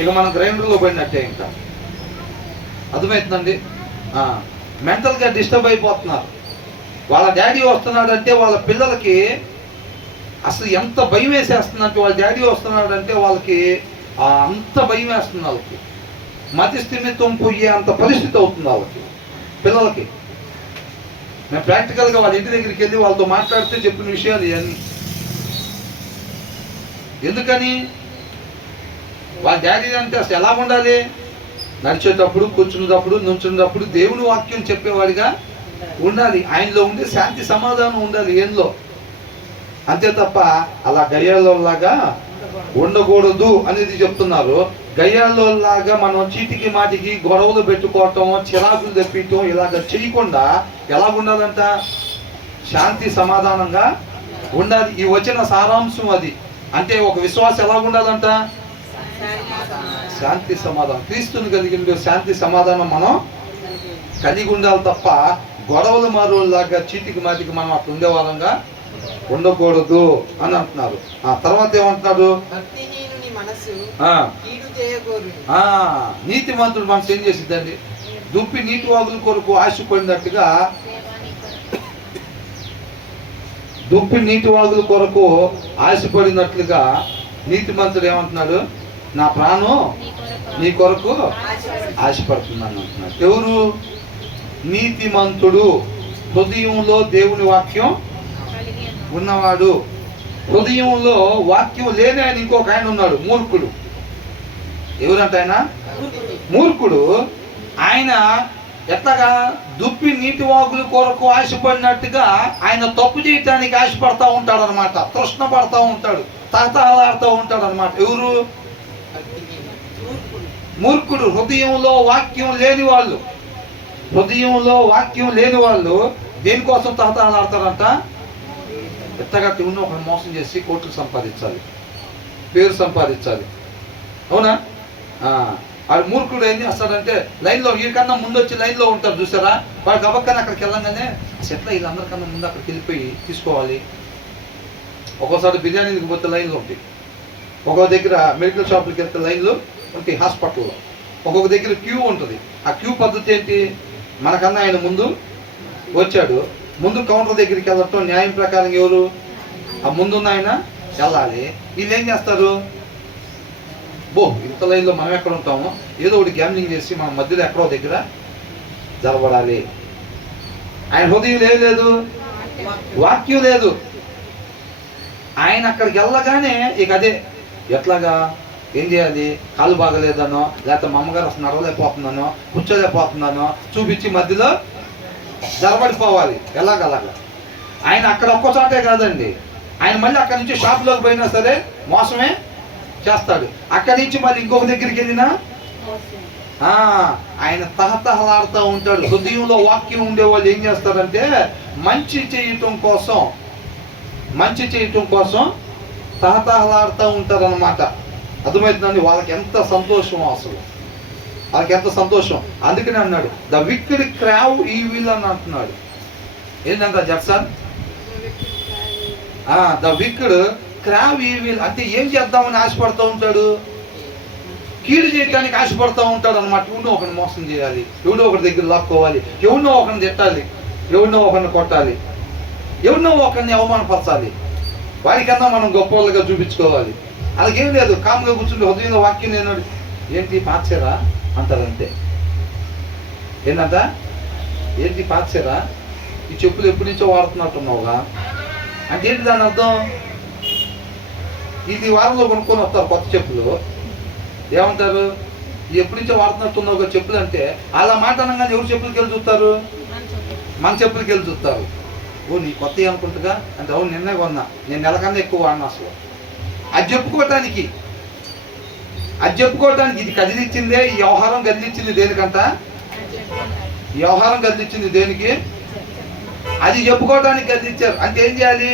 ఇక మనం గ్రైండర్లో పడినట్టే. ఇంకా అర్థమవుతుందండి? మెంటల్గా డిస్టర్బ్ అయిపోతున్నారు. వాళ్ళ డాడీ వస్తున్నాడంటే వాళ్ళ పిల్లలకి అసలు ఎంత భయం వేసేస్తుందంటే, వాళ్ళ డాడీ వస్తున్నాడంటే వాళ్ళకి అంత భయం వేస్తుంది. వాళ్ళకి మతి స్థిమితం పోయే అంత పరిస్థితి అవుతుంది వాళ్ళకి, పిల్లలకి. మేము ప్రాక్టికల్గా వాళ్ళ ఇంటి దగ్గరికి వెళ్ళి వాళ్ళతో మాట్లాడితే చెప్పిన విషయాలు ఇవన్నీ. ఎందుకని? వాళ్ళ డాడీ అంటే అసలు ఎలా ఉండాలి? నడిచేటప్పుడు, కూర్చునేటప్పుడు, నుంచునేటప్పుడు దేవుని వాక్యం చెప్పేవాడిగా ఉండాలి. ఆయనలో ఉండే శాంతి సమాధానం ఉండాలి ఏంలో. అంతే తప్ప అలా గయ్యాలలాగా ఉండకూడదు అనేది చెప్తున్నారు. గయ్యాలలాగా మనం చీటికి మాటికి గొడవలు పెట్టుకోవటం, చిరాకులు తెప్పించడం ఇలాగ చేయకుండా ఎలా ఉండాలంట? శాంతి సమాధానంగా ఉండాలి. ఈ వచ్చిన సారాంశం అది. అంటే ఒక విశ్వాసం ఎలా ఉండాలంట? శాంతి సమాధానం. క్రీస్తుని కలిగిన శాంతి సమాధానం మనం కలిగి ఉండాలి తప్ప గొడవలు మారులాగా చీటికి మాటికి మనం అట్లా ఉండేవాళ్ళంగా ఉండకూడదు అని అంటున్నారు. ఆ తర్వాత ఏమంటున్నాడు? నీతిమంతుడు మనసు ఏం చేసిద్దండి? దుప్పి నీటి వాగుల కొరకు ఆశపడినట్టుగా, దుప్పి నీటి వాగుల కొరకు ఆశపడినట్లుగా నీతిమంతుడు ఏమంటున్నాడు? నా ప్రాణం నీ కొరకు ఆశపడుతున్నాను అంటున్నాడు. ఎవరు? నీతిమంతుడు. హృదయంలో దేవుని వాక్యం ఉన్నవాడు. హృదయంలో వాక్యం లేని ఆయన ఇంకొక ఆయన ఉన్నాడు, మూర్ఖుడు. ఎవరంట ఆయన? మూర్ఖుడు. ఆయన ఎట్లాగా? దుప్పి నీటి వాగుల కొరకు ఆశపడినట్టుగా ఆయన తప్పు చేయటానికి ఆశపడతా ఉంటాడు అనమాట, తృష్ణ పడతా ఉంటాడు. తహతహలాడుతూ ఉంటాడు అనమాట. ఎవరు? మూర్ఖుడు. హృదయంలో వాక్యం లేని వాళ్ళు, హృదయంలో వాక్యం లేని వాళ్ళు దేనికోసం తహతహలాడతారంట? ఎత్తగట్టి ఉన్న ఒకరిని మోసం చేసి కోట్లు సంపాదించాలి, పేరు సంపాదించాలి. అవునా? వాడు మూర్ఖుడు ఏం చేస్తాడంటే లైన్లో వీరికన్నా ముందు వచ్చి లైన్లో ఉంటారు చూసారా, వాడు గబక్కని అక్కడికి వెళ్ళంగానే అసలు ఎట్లా వీళ్ళందరికన్నా ముందు అక్కడికి వెళ్ళిపోయి తీసుకోవాలి. ఒక్కోసారి బిర్యానీకి పోతే లైన్లు ఉంటాయి, ఒక్కొక్క దగ్గర మెడికల్ షాపులకి వెళ్తే లైన్లు ఉంటాయి, హాస్పిటల్లో ఒక్కొక్క దగ్గర క్యూ ఉంటుంది. ఆ క్యూ పద్ధతి ఏంటి? మనకన్నా ఆయన ముందు వచ్చాడు, ముందు కౌంటర్ దగ్గరికి వెళ్ళటం న్యాయం ప్రకారం ఎవరు? ఆ ముందున్న ఆయన వెళ్ళాలి. వీళ్ళు ఏం చేస్తారు? ఇంత లైన్లో మనం ఎక్కడ ఉంటామో ఏదో ఒకటి గ్యామ్లింగ్ చేసి మన మధ్యలో ఎక్కడో దగ్గర జరబడాలి. ఆయన హృదయం లేదు, వాక్యం లేదు. ఆయన అక్కడికి వెళ్ళగానే ఇక అదే ఎట్లాగా ఏం చేయాలి? కాలు బాగలేదనో, లేకపోతే మా అమ్మగారు అసలు నడవలేకపోతున్నానో, కూర్చోలేకపోతున్నానో చూపించి మధ్యలో జరబడిపోవాలి. ఎలాగలాగా ఆయన అక్కడ ఒక్క చోటే కాదండి, ఆయన మళ్ళీ అక్కడి నుంచి షాప్లోకి పోయినా సరే మోసమే చేస్తాడు. అక్కడి నుంచి మళ్ళీ ఇంకొక దగ్గరికి వెళ్ళినా ఆయన తహతహలాడుతూ ఉంటాడు. హృదయంలో వాక్యం ఉండే వాళ్ళు ఏం చేస్తారంటే మంచి చేయటం కోసం తహతహలాడుతూ ఉంటారు అన్నమాట. అర్థమవుతుందండి? వాళ్ళకి ఎంత సంతోషం, అసలు వాళ్ళకి ఎంత సంతోషం. అందుకనే అన్నాడు ద విక్డ్ క్రావ్ ఈవిల్ అని అంటున్నాడు. ఏంటంట జక్సన్? ద విక్డ్ క్రావ్ ఈవిల్ అంటే ఏం చేద్దామని ఆశపడుతూ ఉంటాడు? కీడు చేయడానికి ఆశపడుతూ ఉంటాడు అనమాట. ఎవడో ఒకరిని మోసం చేయాలి, ఎవడో ఒకరి దగ్గర లాక్కోవాలి, ఎవరినో ఒకరిని తిట్టాలి, ఎవరినో ఒకరిని కొట్టాలి, ఎవరినో ఒకరిని అవమానపరచాలి, వాడికన్నా మనం గొప్ప వాళ్ళుగా చూపించుకోవాలి. అలాగేం లేదు, కామ్గా కూర్చుంటే హృదయంలో వాక్యం లేనాడు. ఏంటి పాచేరా అంటారంతే. ఏంటంట? ఏంటి పాచేరా? ఈ చెప్పులు ఎప్పటి నుంచో వాడుతున్నట్టున్నావుగా అంటే ఏంటి దాని అర్థం? ఇది వారంలో కొనుక్కొని వస్తారు కొత్త చెప్పులు, ఏమంటారు? ఎప్పటి నుంచో వాడుతున్నట్టున్నావు చెప్పులు అంటే అలా మాట అనగానే ఎవరు చెప్పులకి వెళ్ళి చూస్తారు? మన చెప్పులకి వెళ్ళి చూస్తారు. నీ కొత్త అనుకుంటుగా అంటే అవును నిన్నే కొన్నా, నేను నెలకన్నా ఎక్కువ వాడినా. అసలు అది చెప్పుకోవటానికి ఇది కదిలిచ్చిందే. ఈ వ్యవహారం కదిలిచ్చింది దేనికంట? ఈ వ్యవహారం కదిలిచ్చింది దేనికి? అది చెప్పుకోవటానికి కదిలిచ్చారు. అంటే ఏం చేయాలి?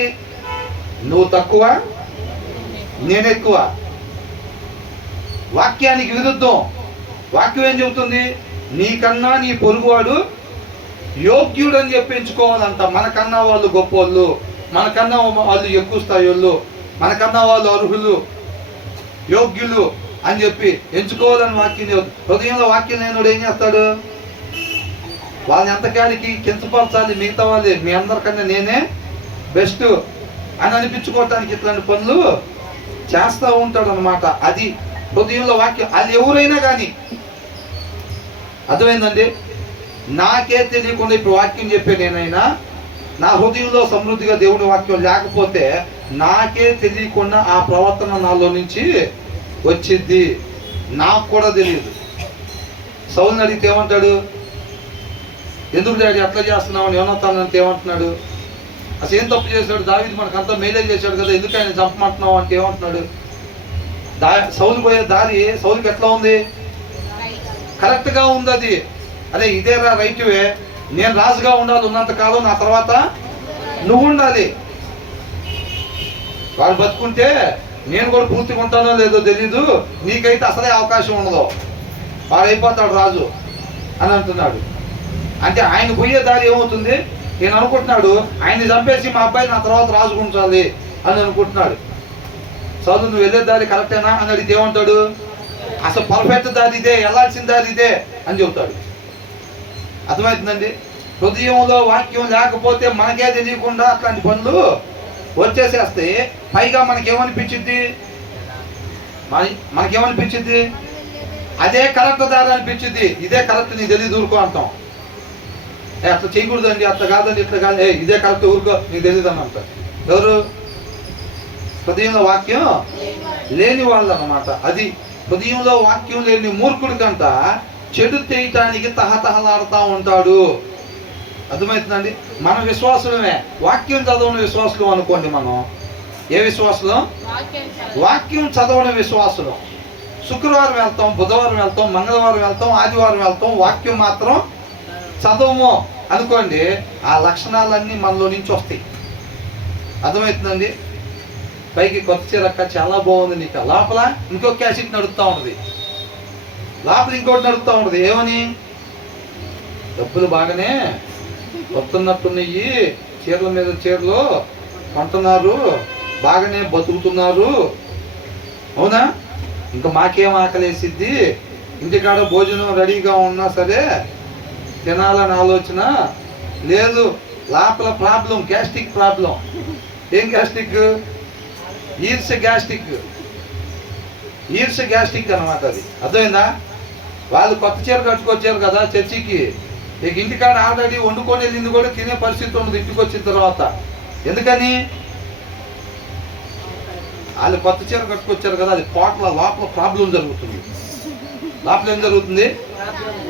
నువ్వు తక్కువ, నేను ఎక్కువ. వాక్యానికి విరుద్ధం. వాక్యం ఏం చెబుతుంది? నీకన్నా నీ పొరుగువాడు యోగ్యుడు అని చెప్పి ఎంచుకోవాలంట. మనకన్నా వాళ్ళు గొప్పవాళ్ళు, మనకన్నా వాళ్ళు ఎక్కువ స్థాయి వాళ్ళు, మనకన్నా వాళ్ళు అర్హులు, యోగ్యులు అని చెప్పి ఎంచుకోవాలని వాక్యం చెబుతుంది. హృదయంలో వాక్యం లేనివాడు ఏం చేస్తాడు? వాళ్ళని ఎంతకాడికి కించపరచాలి, మిగతా వాళ్ళు మీ అందరికన్నా నేనే బెస్ట్ అని అనిపించుకోవటానికి ఇట్లాంటి పనులు చేస్తూ ఉంటాడు అనమాట. అది హృదయంలో వాక్యం. అది ఎవరైనా కానీ అర్థమైందండి? నాకే తెలియకుండా ఇప్పుడు వాక్యం చెప్పే నేనైనా నా హృదయంలో సమృద్ధిగా దేవుని వాక్యం లేకపోతే నాకే తెలియకుండా ఆ ప్రవర్తన నాలో నుంచి వచ్చింది, నాకు కూడా తెలియదు. సౌలుని అడిగితే ఏమంటాడు? ఎందుకు డాడీ అట్లా చేస్తున్నామని యోనాతానంటే ఏమంటున్నాడు? అసలు ఏం తప్పు చేశాడు? దావీదు మనకంతా మేలే చేశాడు కదా, ఎందుకు ఆయన చంపమంటున్నావు అంటే ఏమంటున్నాడు? సౌలు పోయే దారి సౌలుకి ఎట్లా ఉంది? కరెక్ట్గా ఉంది. అది అదే ఇదేరా రైట్వే, నేను రాజుగా ఉండాలి ఉన్నంతకాలం, నా తర్వాత నువ్వు ఉండాలి. వాడు బతుకుంటే నేను కూడా పూర్తిగా ఉంటానో లేదో తెలీదు, నీకైతే అసలే అవకాశం ఉండదు, వాడు అయిపోతాడు రాజు అని అంటున్నాడు. అంటే ఆయన పోయే దారి ఏమవుతుంది? నేను అనుకుంటున్నాడు ఆయన్ని చంపేసి మా అబ్బాయి నా తర్వాత రాజు ఉంచాలి అని అనుకుంటున్నాడు. సౌలు నువ్వు వెళ్ళే దారి కరెక్టేనా అని అడిగితే ఏమంటాడు? అసలు పర్ఫెక్ట్ దారి ఇదే, వెళ్ళాల్సిన దారి ఇదే అని చెబుతాడు. అర్థమవుతుందండి? హృదయంలో వాక్యం లేకపోతే మనకే తెలియకుండా అట్లాంటి పనులు వచ్చేసేస్తే పైగా మనకేమనిపించింది? అదే కరెక్ట్ దారి అనిపించింది. ఇదే కరెక్ట్, నీకు తెలియదు ఊరుకో అంటాం. అట్లా చేయకూడదండి, అట్లా కాదండి, ఇట్లా కాదు, ఇదే కరెక్ట్ ఊరుకో నీకు తెలియదు అని అంటారు. ఎవరు? హృదయంలో వాక్యం లేని వాళ్ళు అన్నమాట. అది హృదయంలో వాక్యం లేని మూర్ఖుడి కంట చెడు చేయటానికి తహతహలాడుతూ ఉంటాడు. అర్థమవుతుందండి? మన విశ్వాసమే, వాక్యం చదవని విశ్వాసం అనుకోండి, మనం ఏ విశ్వాసులు? వాక్యం చదవని విశ్వాసులు. శుక్రవారం వెళ్తాం, బుధవారం వెళ్తాం, మంగళవారం వెళ్తాం, ఆదివారం వెళ్తాం, వాక్యం మాత్రం చదవము అనుకోండి, ఆ లక్షణాలన్నీ మనలో నుంచి వస్తాయి. అర్థమవుతుందండి? పైకి కొత్త చీరక్క చాలా బాగుంది, నీకు లోపల ఇంకో క్యాసెట్ నడుస్తూ ఉంటుంది, లోపల ఇంకోటి నడుస్తూ ఉంటుంది. ఏమని? డబ్బులు బాగానే వస్తున్నట్టున్నాయి, చీరల మీద చీరలు కొంటున్నారు, బాగానే బతుకుతున్నారు, అవునా? ఇంకా మాకేం ఆకలేసిద్ది, ఇంటికాడ భోజనం రెడీగా ఉన్నా సరే తినాలని ఆలోచన లేదు. లోపల ప్రాబ్లం, గ్యాస్ట్రిక్ ప్రాబ్లం. ఏం గ్యాస్ట్రిక్? గ్యాస్ట్రిక్ అనమాట అది. అర్థమైందా? వాళ్ళు కొత్త చీర కట్టుకొచ్చారు కదా చర్చికి, ఇక ఇంటికాడ ఆల్రెడీ వండుకొని వెళ్ళింది కూడా తినే పరిస్థితి ఉండదు ఇంటికి వచ్చిన తర్వాత. ఎందుకని? వాళ్ళు కొత్త చీర కట్టుకొచ్చారు కదా, అది లోపల ప్రాబ్లం జరుగుతుంది. లోపల ఏం జరుగుతుంది?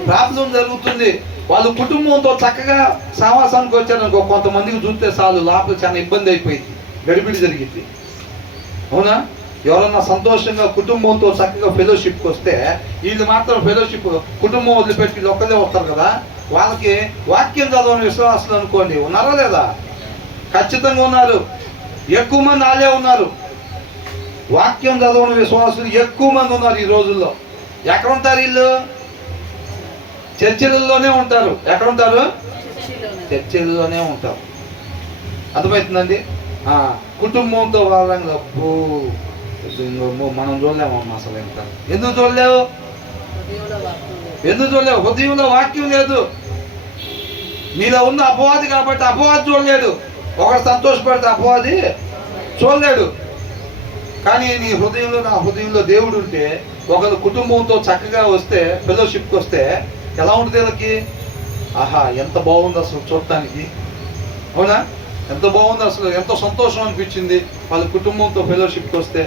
ప్రాబ్లం జరుగుతుంది. వాళ్ళు కుటుంబంతో చక్కగా సావాసానికి వచ్చారనుకో, కొంతమందికి చూస్తే చాలు లోపల చాలా ఇబ్బంది అయిపోయింది, గడిబిడి జరిగింది, అవునా? ఎవరన్నా సంతోషంగా కుటుంబంతో చక్కగా ఫెలోషిప్కి వస్తే వీళ్ళు మాత్రం ఫెలోషిప్ కుటుంబం వదిలిపెట్టి ఒక్కదే వస్తారు కదా, వాళ్ళకి వాక్యం చదవని విశ్వాసాలు అనుకోండి, ఉన్నారా లేదా? ఖచ్చితంగా ఉన్నారు. ఎక్కువ మంది వాళ్ళే ఉన్నారు. వాక్యం చదవని విశ్వాసులు ఎక్కువ మంది ఉన్నారు ఈ రోజుల్లో. ఎక్కడ ఉంటారు వీళ్ళు? చర్చిలలోనే ఉంటారు. ఎక్కడ ఉంటారు? చర్చిలలోనే ఉంటారు. అర్థమవుతుందండి? కుటుంబంతో వాళ్ళంగా మనం చూడలేమమ్మా అసలు. ఎంత ఎందుకు చూడలేవు? హృదయంలో వాక్యం లేదు. నీలో ఉన్న అపవాది కాబట్టి అపవాది చూడలేడు. ఒకడు సంతోషపడితే అపవాది చూడలేడు. కానీ నీ హృదయంలో, నా హృదయంలో దేవుడు ఉంటే, ఒకరు కుటుంబంతో చక్కగా వస్తే, ఫెలోషిప్కి వస్తే ఎలా ఉంటుంది వీళ్ళకి? ఆహా, ఎంత బాగుంది అసలు చూడటానికి, అవునా? ఎంత బాగుంది అసలు, ఎంతో సంతోషం అనిపించింది వాళ్ళ కుటుంబంతో ఫెలోషిప్కి వస్తే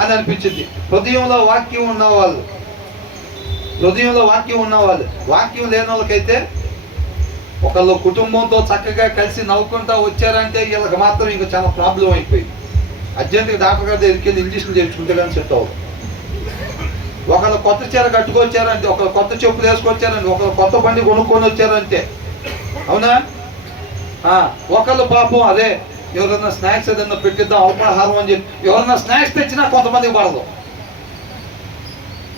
అని అనిపించింది. హృదయంలో వాక్యం ఉన్నవాళ్ళు, వాక్యం లేని వాళ్ళకైతే, ఒకళ్ళు కుటుంబంతో చక్కగా కలిసి నవ్వుకుంటా వచ్చారంటే వీళ్ళకి మాత్రం ఇంకా చాలా ప్రాబ్లం అయిపోయింది. అర్జెంటుగా డాక్టర్ గారి దగ్గరికి వెళ్ళి ఇంజక్షన్ చేయించుకుంటే కానీ సెట్ అవ్వదు. ఒకళ్ళు కొత్త చీర కట్టుకొచ్చారంటే, ఒకళ్ళు కొత్త చెప్పులు వేసుకొచ్చారంటే, ఒకళ్ళు కొత్త బండి కొనుక్కొని వచ్చారంటే, అవునా? ఒకళ్ళు పాపం అదే ఎవరన్నా స్నాక్స్ ఏదన్నా పెట్టిద్దాం అల్పాహారం అని చెప్పి ఎవరన్నా స్నాక్స్ తెచ్చినా కొంతమందికి పడదు.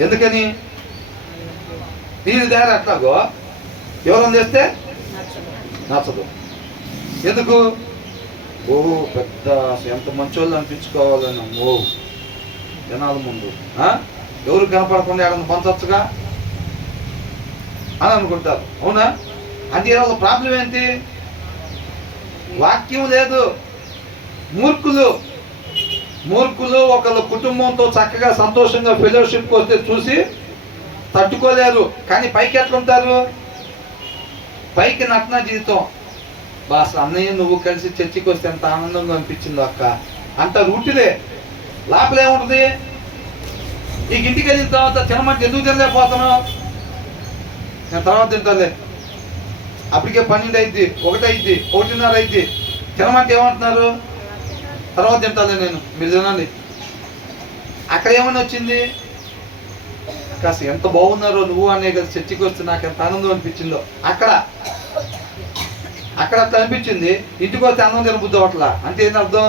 ఎందుకని? దీని దగ్గర అట్లాగో ఎవరన్నా తెస్తే నచ్చదు. ఎందుకు? ఓహో పెద్ద ఎంత మంచోళ్ళు అనిపించుకోవాలని జనాల ముందు ఎవరు కనపడకుండా ఏడన్నా పంచవచ్చుగా అని అనుకుంటారు, అవునా? అంటే వాళ్ళ ప్రాబ్లం ఏంటి? వాక్యం లేదు. మూర్ఖులు ఒకళ్ళ కుటుంబంతో చక్కగా సంతోషంగా ఫెలోషిప్కి వస్తే చూసి తట్టుకోలేరు. కానీ పైకి ఎట్లుంటారు? పైకి నటన జీవితం. బాస్ అన్నయ్య నువ్వు కలిసి చర్చికి వస్తే ఎంత ఆనందంగా అనిపించిందో అక్క అంత రూటిలే. లోపల ఏముంటుంది? ఈ ఇంటికి వెళ్ళిన తర్వాత తినమంటే ఎందుకు తినలేకపోతున్నావు? నేను తర్వాత తింటాలే, అప్పటికే 12 అయింది, 1 అయింది, 1:30 అయింది, తినమంటే ఏమంటున్నారు? తర్వాత తింటాలే నేను, మీరు తినండి. అక్కడ ఏమని వచ్చింది? కాస్త ఎంత బాగున్నారో నువ్వు అనే కదా చర్చికి వస్తే నాకు ఎంత ఆనందం అనిపించిందో. అక్కడ అట్లా అనిపించింది. ఇంటికి వస్తే అన్నం తినబుద్ధి అవ్వట్లా అంటే ఏంటి అర్థం?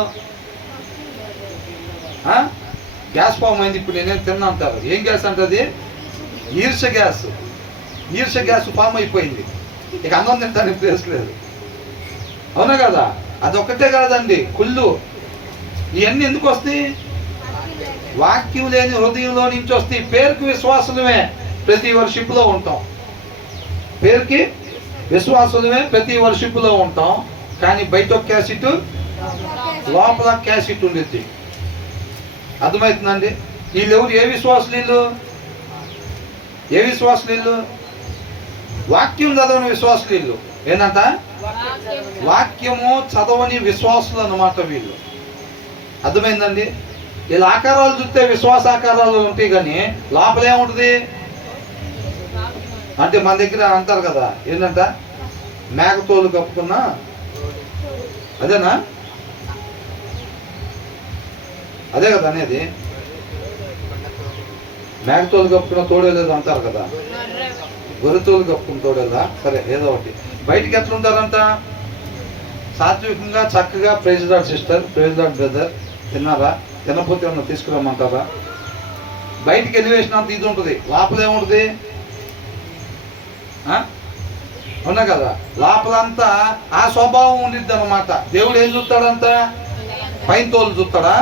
గ్యాస్ ఫామ్ అయింది. ఇప్పుడు నేనేం తిన్నా అంటారు. ఏం గ్యాస్ అంటది? ఈర్ష గ్యాస్ ఫామ్ అయిపోయింది. ఇక అన్నం తింటానికి ప్లేస్ లేదు, అవునా కదా? అదొక్కటే కాదండి, కుళ్ళు. ఇవన్నీ ఎందుకు వస్తాయి? వాక్యం లేని హృదయంలో నుంచి వస్తాయి. పేరుకి విశ్వాసులమే ప్రతి వర్షిప్లో ఉంటాం, పేరుకి విశ్వాసులమే ప్రతి వర్షిప్లో ఉంటాం. కానీ బయట ఒక క్యాసెట్, లోపల క్యాసెట్ ఉండిద్ది. అర్థమవుతుందండి? వీళ్ళు ఎవరు? ఏ విశ్వాసులు? వాక్యం చదవని విశ్వాసులు. ఏంటంట? వాక్యము చదవని విశ్వాసులు అన్నమాట వీళ్ళు. అర్థమైందండి? వీళ్ళ ఆకారాలు చూస్తే విశ్వాసాకారాలు ఉంటాయి, కానీ లోపల ఏముంటుంది అంటే మన దగ్గర అంటారు కదా, ఏంటంట? మేకతోలు కప్పుకున్నా అదేనా? అదే కదా అనేది. మేకతోలు కప్పుకున్న తోడేలేదు అంటారు కదా, గొర్రెతోలు కప్పుకున్న తోడేదా, సరే ఏదో ఒకటి. బయటికి ఎట్లుంటారంట? సాత్వికంగా చక్కగా praise Lord sister, praise Lord brother, తిన్నారా, తినకపోతే ఏమన్నా తీసుకురమ్మంటారా? బయటికి ఎలివేషన్ ఇది ఉంటుంది, లోపల ఏముంటుంది? అవునా కదా, లోపలంతా ఆ స్వభావం ఉండిద్ది అనమాట. దేవుడు ఏం చూస్తాడంట? పైన తోలు చూస్తాడా?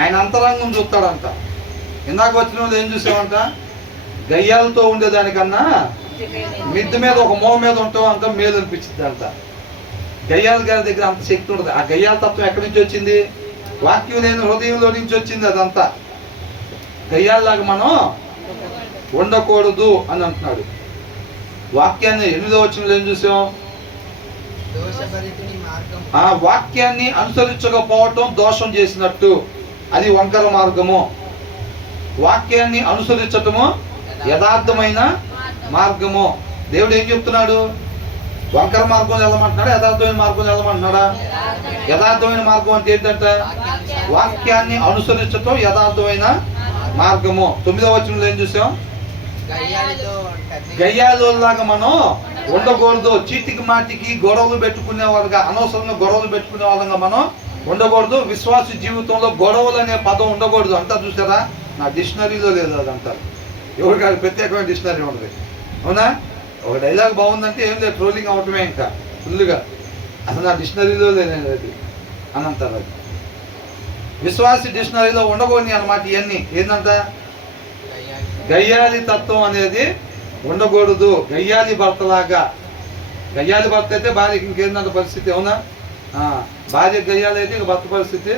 ఆయన అంతరంగం చూస్తాడంట. ఇందాక వచ్చిన వాళ్ళు ఏం చూసామంట? గయ్యాలతో ఉండేదానికన్నా మిద్దె మీద ఒక మోవ మీద ఉంటాం అంత మేలు అనిపించింది అంట. గయ్యాల గారి దగ్గర అంత శక్తి ఉంటుంది. ఆ గయ్యాల తత్వం ఎక్కడి నుంచి వచ్చింది? వాక్యం లేని హృదయంలో నుంచి వచ్చింది. అదంతా గయ్యాల్లాగా మనం ఉండకూడదు అని అంటున్నాడు. వాక్యాన్ని 8వ వచనంలో ఏం చూసాం? ఆ వాక్యాన్ని అనుసరించకపోవటం దోషం చేసినట్టు, అది వంకర మార్గము. వాక్యాన్ని అనుసరించటము యథార్థమైన మార్గము. దేవుడు ఏం చెప్తున్నాడు? వంకర మార్గం వెళ్ళమంటున్నాడా, యథార్థమైన మార్గం వెళ్ళమంటున్నాడా? యథార్థమైన మార్గం అంటే ఏంటంటే వాక్యాన్ని అనుసరించటం యథార్థమైన మార్గము. 9వ వచనంలో ఏం చూసాం? గయ్యాలోలాగా మనం ఉండకూడదు. చీటికి మాటికి గొడవలు పెట్టుకునే వాళ్ళగా, అనవసరంగా గొడవలు పెట్టుకునే వాళ్ళగా మనం ఉండకూడదు. విశ్వాస జీవితంలో గొడవలు అనే పదం ఉండకూడదు అంతా. చూసారా, నా డిక్షనరీలో లేదు అది అంటారు. ఎవరికాదు ప్రత్యేకమైన డిక్షనరీ ఉంటుంది. అవునా? ఒక డైలాగ్ బాగుందంటే ఏం లేదు, ట్రోలింగ్ అవటమే ఇంకా ఫుల్గా. అసలు నా డిక్షనరీలో లేదు అది అని అంటారు. అది విశ్వాస డిక్షనరీలో ఉండకూడని అనమాట. ఇవన్నీ ఏంటంట? గయ్యాలి తత్వం అనేది ఉండకూడదు. గయ్యాలి భర్తలాగా. గయ్యాలి భర్త అయితే భార్యకి ఇంకేందంత పరిస్థితి. అవునా? భార్య గయ్యాలి అయితే ఇక భర్త పరిస్థితి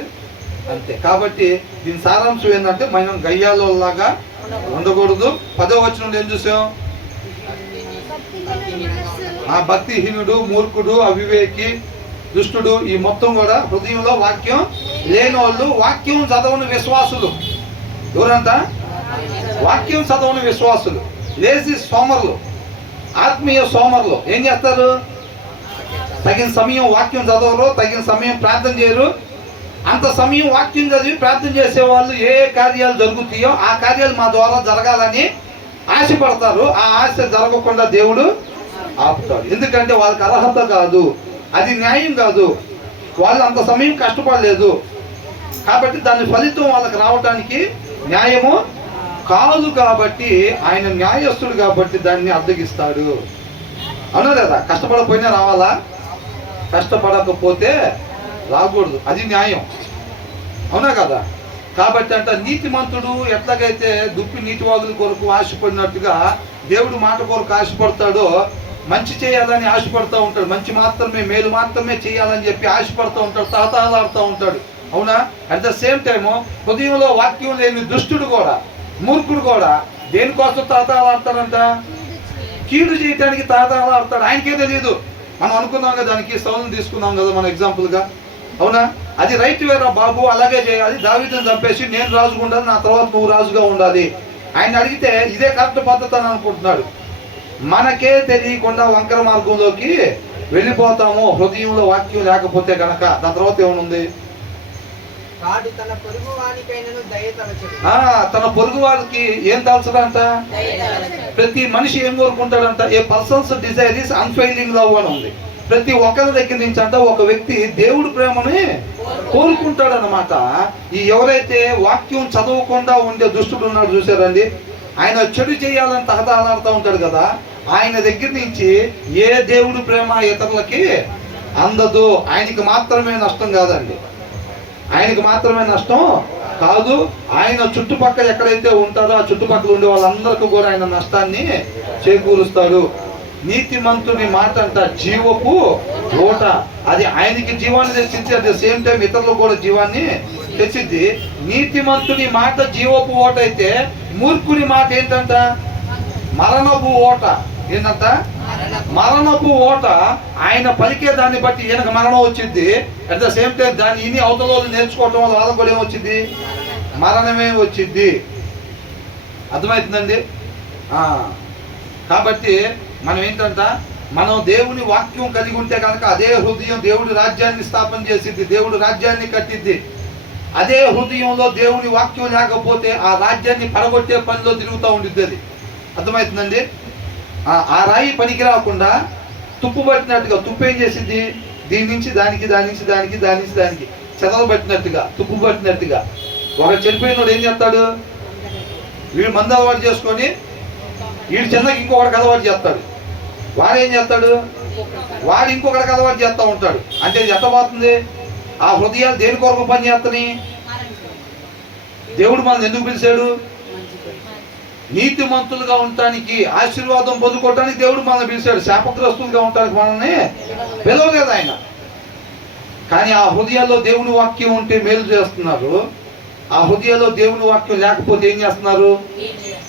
అంతే. కాబట్టి దీని సారాంశం ఏంటంటే మనం గయ్యాలలాగా ఉండకూడదు. 10వ వచనంలో ఏం చూసాం? భక్తిహీనుడు, మూర్ఖుడు, అవివేకి, దుష్టుడు, ఈ మొత్తం కూడా హృదయంలో వాక్యం లేని వాళ్ళు, వాక్యం చదవని విశ్వాసులు. ఎవరంట? వాక్యం చదవని విశ్వాసులు, లేచి సోమరులు, ఆత్మీయ సోమరులు. ఏం చేస్తారు? తగిన సమయం వాక్యం చదవరు, తగిన సమయం ప్రార్థన చేయరు. అంత సమయం వాక్యం చదివి ప్రార్థన చేసే వాళ్ళు ఏ కార్యాలు జరుగుతాయో ఆ కార్యాలు మా ద్వారా జరగాలని ఆశపడతారు. ఆ ఆశ జరగకుండా దేవుడు ఆపుతాడు. ఎందుకంటే వాళ్ళకి అర్హత కాదు, అది న్యాయం కాదు. వాళ్ళు అంత సమయం కష్టపడలేదు కాబట్టి దాని ఫలితం వాళ్ళకి రావడానికి న్యాయము కాదు. కాబట్టి ఆయన న్యాయస్తుడు కాబట్టి దాన్ని అడ్డగిస్తాడు. అవునా లేదా? కష్టపడకపోయినా రావాలా, కష్టపడకపోతే రాకూడదు, అది న్యాయం. అవునా కదా? కాబట్టి అంట నీతిమంతుడు ఎట్లాగైతే దుప్పి నీటి వాగుల కొరకు ఆశపడినట్టుగా దేవుడు మాట కొరకు ఆశపడతాడో, మంచి చేయాలని ఆశపడుతూ ఉంటాడు, మంచి మాత్రమే, మేలు మాత్రమే చేయాలని చెప్పి ఆశపడుతూ ఉంటాడు, తహతహలాడుతూ ఉంటాడు. అవునా? అట్ ద సేమ్ టైము హృదయంలో వాక్యం లేని దుష్టుడు కూడా, మూర్ఖుడు కూడా దేనికోసం తహతహలాడతాడంట? కీడు చేయడానికి తహతహలాడతాడు. ఆయనకే తెలియదు. మనం అనుకున్నాం కదా, దానికి సౌలుని తీసుకున్నాం కదా మన ఎగ్జాంపుల్గా. అవునా? అది రైట్ వేరా బాబు, అలాగే చేయాలి. దావీదుని చంపేసి నేను రాజుగా ఉండాలి, నా తర్వాత నువ్వు రాజుగా ఉండాలి. ఆయన అడిగితే ఇదే కరెక్ట్ పద్ధతి అని అనుకుంటున్నాడు. మనకే తెలియకుండా వంకర మార్గంలోకి వెళ్ళిపోతాము హృదయంలో వాక్యం లేకపోతే కనుక. దాని తర్వాత ఏమనుంది? తన పొరుగు వారికి ఏం తలచడంట? ప్రతి మనిషి ఏం కోరుకుంటాడంట? A person's desire is unfailing love అని ఉంది. ప్రతి ఒక్కరి దగ్గర నుంచి అంట ఒక వ్యక్తి దేవుడి ప్రేమని కోరుకుంటాడు అనమాట. ఈ ఎవరైతే వాక్యం చదవకుండా ఉండే దుష్టుడు ఉన్నాడు చూసారండి, ఆయన చెడు చేయాలని తహతహలాడుతూ ఉంటాడు కదా, ఆయన దగ్గర నుంచి ఏ దేవుడి ప్రేమ ఇతరులకి అందదు. ఆయనకి మాత్రమే నష్టం కాదండి, ఆయనకి మాత్రమే నష్టం కాదు. ఆయన చుట్టుపక్కల ఎక్కడైతే ఉంటాడో ఆ చుట్టుపక్కల ఉండే వాళ్ళందరికీ కూడా ఆయన నష్టాన్ని చేకూరుస్తాడు. నీతిమంతుని మాట అంట జీవపు ఓట. అది ఆయనకి జీవాన్ని తెచ్చింది, అట్ ద సేమ్ టైం ఇతరులకు కూడా జీవాన్ని తెచ్చింది. నీతిమంతుని మాట జీవపు ఓట అయితే మూర్ఖుని మాట ఏంటంట? మరణపు ఓట. ఏంటంట? మరణపు ఓట. ఆయన పలికే దాన్ని బట్టి ఈయనకు మరణం వచ్చింది. అట్ ద సేమ్ టైం దాన్ని ఇని అవతల నేర్చుకోవటం వల్ల వాళ్ళకు కూడా ఏమొచ్చింది? మరణమే వచ్చింది. అర్థమవుతుందండి? కాబట్టి మనం ఏంటంట, మనం దేవుని వాక్యం కలిగి ఉంటే కనుక అదే హృదయం దేవుడి రాజ్యాన్ని స్థాపన చేసిద్ది, దేవుడి రాజ్యాన్ని కట్టిద్ది. అదే హృదయంలో దేవుని వాక్యం లేకపోతే ఆ రాజ్యాన్ని పడగొట్టే పనిలో తిరుగుతూ ఉండిద్ది. అది అర్థమవుతుందండి. ఆ రాయి పనికి రాకుండా తుప్పు పట్టినట్టుగా, తుప్పు ఏం చేసింది, దీని నుంచి దానికి, దాని నుంచి దానికి, దాని నుంచి దానికి చెదలు పట్టినట్టుగా, తుప్పు పట్టినట్టుగా. ఒకడు చనిపోయినోడు ఏం చేస్తాడు, వీడు మందు అలవాటు చేసుకొని వీడు చిన్నకి ఇంకొకటికి అలవాటు చేస్తాడు. వాడు ఏం చేస్తాడు, వాడు ఇంకొకటికి అలవాటు చేస్తూ ఉంటాడు. అంటే ఇది ఎంత పోతుంది, ఆ హృదయాలు దేని కొరకు పని చేస్తాయి? దేవుడు మనల్ని ఎందుకు పిలిచాడు? నీతిమంతులుగా ఉండటానికి, ఆశీర్వాదం పొందుకోవటానికి దేవుడు మనల్ని పిలిచాడు. శాపగ్రస్తులుగా ఉండటానికి మనల్ని పిలవలేదు ఆయన. కానీ ఆ హృదయాల్లో దేవుని వాక్యం ఉంటే మేలు చేస్తున్నారు. ఆ హృదయాల్లో దేవుని వాక్యం లేకపోతే ఏం చేస్తున్నారు?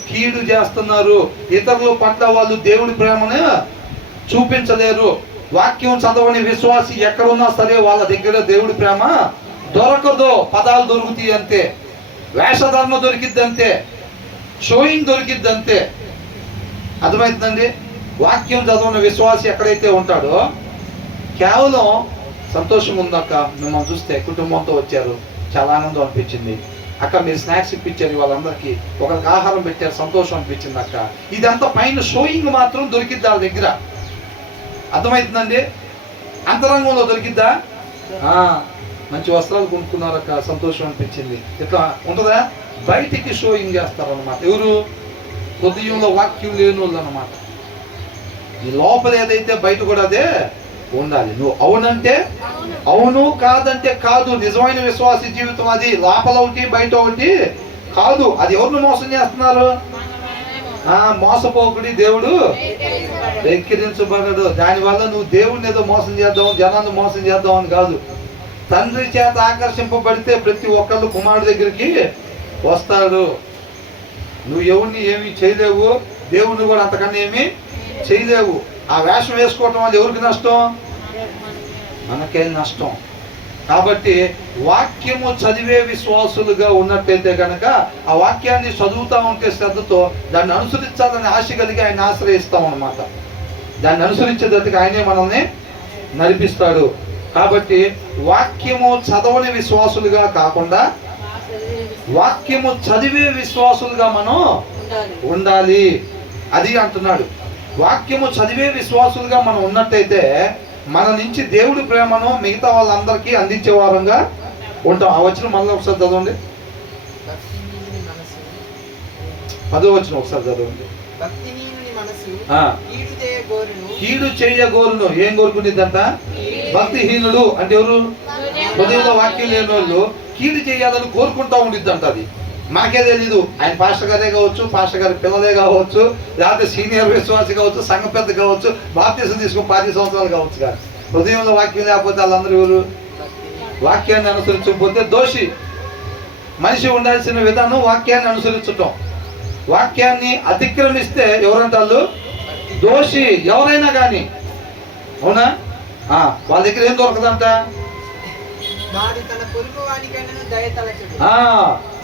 కీడు చేస్తున్నారు. ఇతరుల పట్ల వాళ్ళు దేవుడి ప్రేమను చూపించలేరు. వాక్యం చదవని విశ్వాసి ఎక్కడున్నా సరే వాళ్ళ దగ్గర దేవుడి ప్రేమ దొరకదు. పదాలు దొరుకుతాయి అంతే, వేషధారణ దొరికిద్ది అంతే, షోయింగ్ దొరికిద్ది అంతే. అర్థమవుతుందండి. వాక్యం చదవని విశ్వాసి ఎక్కడైతే ఉంటాడో కేవలం సంతోషం ఉందక్క, మిమ్మల్ని చూస్తే కుటుంబంతో వచ్చారు, చాలా ఆనందం అనిపించింది అక్క, మీరు స్నాక్స్ ఇప్పించారు, వాళ్ళందరికీ ఒకరికి ఆహారం పెట్టారు, సంతోషం అనిపించింది అక్క. ఇదంతా పైన షోయింగ్ మాత్రం దొరికిద్ది వాళ్ళ దగ్గర. అర్థమవుతుందండి. అంతరంగంలో దొరికిద్దా? మంచి వస్త్రాలు కొనుక్కున్నారక్క, సంతోషం అనిపించింది, ఇట్లా ఉంటుందా? బయటికి షోయింగ్ చేస్తారనమాట. ఎవరు? హృదయంలో వాక్యం లేని వాళ్ళు అనమాట. ఈ లోపల ఏదైతే బయట కూడా అదే ఉండాలి. నువ్వు అవునంటే అవును, కాదంటే కాదు. నిజమైన విశ్వాస జీవితం అది. లోపల ఒకటి బయట ఒకటి కాదు. అది ఎవరిని మోసం చేస్తున్నారు? మోసపోకుడి దేవుడు వెక్కిరించబడడు. దానివల్ల నువ్వు దేవుడిని ఏదో మోసం చేద్దాం, జనాన్ని మోసం చేద్దాం అని కాదు. తండ్రి చేత ఆకర్షింపబడితే ప్రతి ఒక్కళ్ళు కుమారుడి దగ్గరికి వస్తాడు. నువ్వు ఎవరిని ఏమి చేయలేవు, దేవుడిని కూడా అంతకన్నా ఏమి చేయలేవు. ఆ వేషం వేసుకోవటం వల్ల ఎవరికి నష్టం? మనకే నష్టం. కాబట్టి వాక్యము చదివే విశ్వాసులుగా ఉన్నట్టయితే కనుక ఆ వాక్యాన్ని చదువుతూ ఉంటే శ్రద్ధతో దాన్ని అనుసరించాలని ఆశ కలిగి ఆయన ఆశ్రయిస్తాం అన్నమాట. దాన్ని అనుసరించేటట్టుగా ఆయనే మనల్ని నడిపిస్తాడు. కాబట్టి వాక్యము చదవని విశ్వాసులుగా కాకుండా వాక్యము చదివే విశ్వాసులుగా మనం ఉండాలి. అది అంటున్నాడు. వాక్యము చదివే విశ్వాసులుగా మనం ఉన్నట్టయితే మన నుంచి దేవుడి ప్రేమను మిగతా వాళ్ళందరికీ అందించే వారంగా ఉంటాం. ఆ వచనం మళ్ళీ ఒకసారి చదవండి. 10వ వచనం ఒకసారి చదవండి. కీడు చేయగోరును. ఏం కోరుకునేదంట? భక్తిహీనుడు అంటే ఎవరు? హృదయంలో వాక్యం లేని వాళ్ళు కీడు చేయాలని కోరుకుంటా ఉండిద్దంట. అది మాకే తెలీదు. ఆయన పాస్టర్ గారే కావచ్చు, పాస్టర్ గారి పిల్లలే కావచ్చు, లేకపోతే సీనియర్ విశ్వాసి కావచ్చు, సంఘ పెద్ద కావచ్చు, బాప్తిసం తీసుకుని 10 సంవత్సరాలు కావచ్చు. కానీ హృదయంలో వాక్యం లేకపోతే వాళ్ళందరూ ఎవరు? వాక్యాన్ని అనుసరించకపోతే దోషి. మనిషి ఉండాల్సిన విధానం వాక్యాన్ని అనుసరించటం. వాక్యాన్ని అతిక్రమిస్తే ఎవరంటారు? దోషి. ఎవరైనా కానీ. అవునా? వాళ్ళ దగ్గర ఏం దొరకదంట?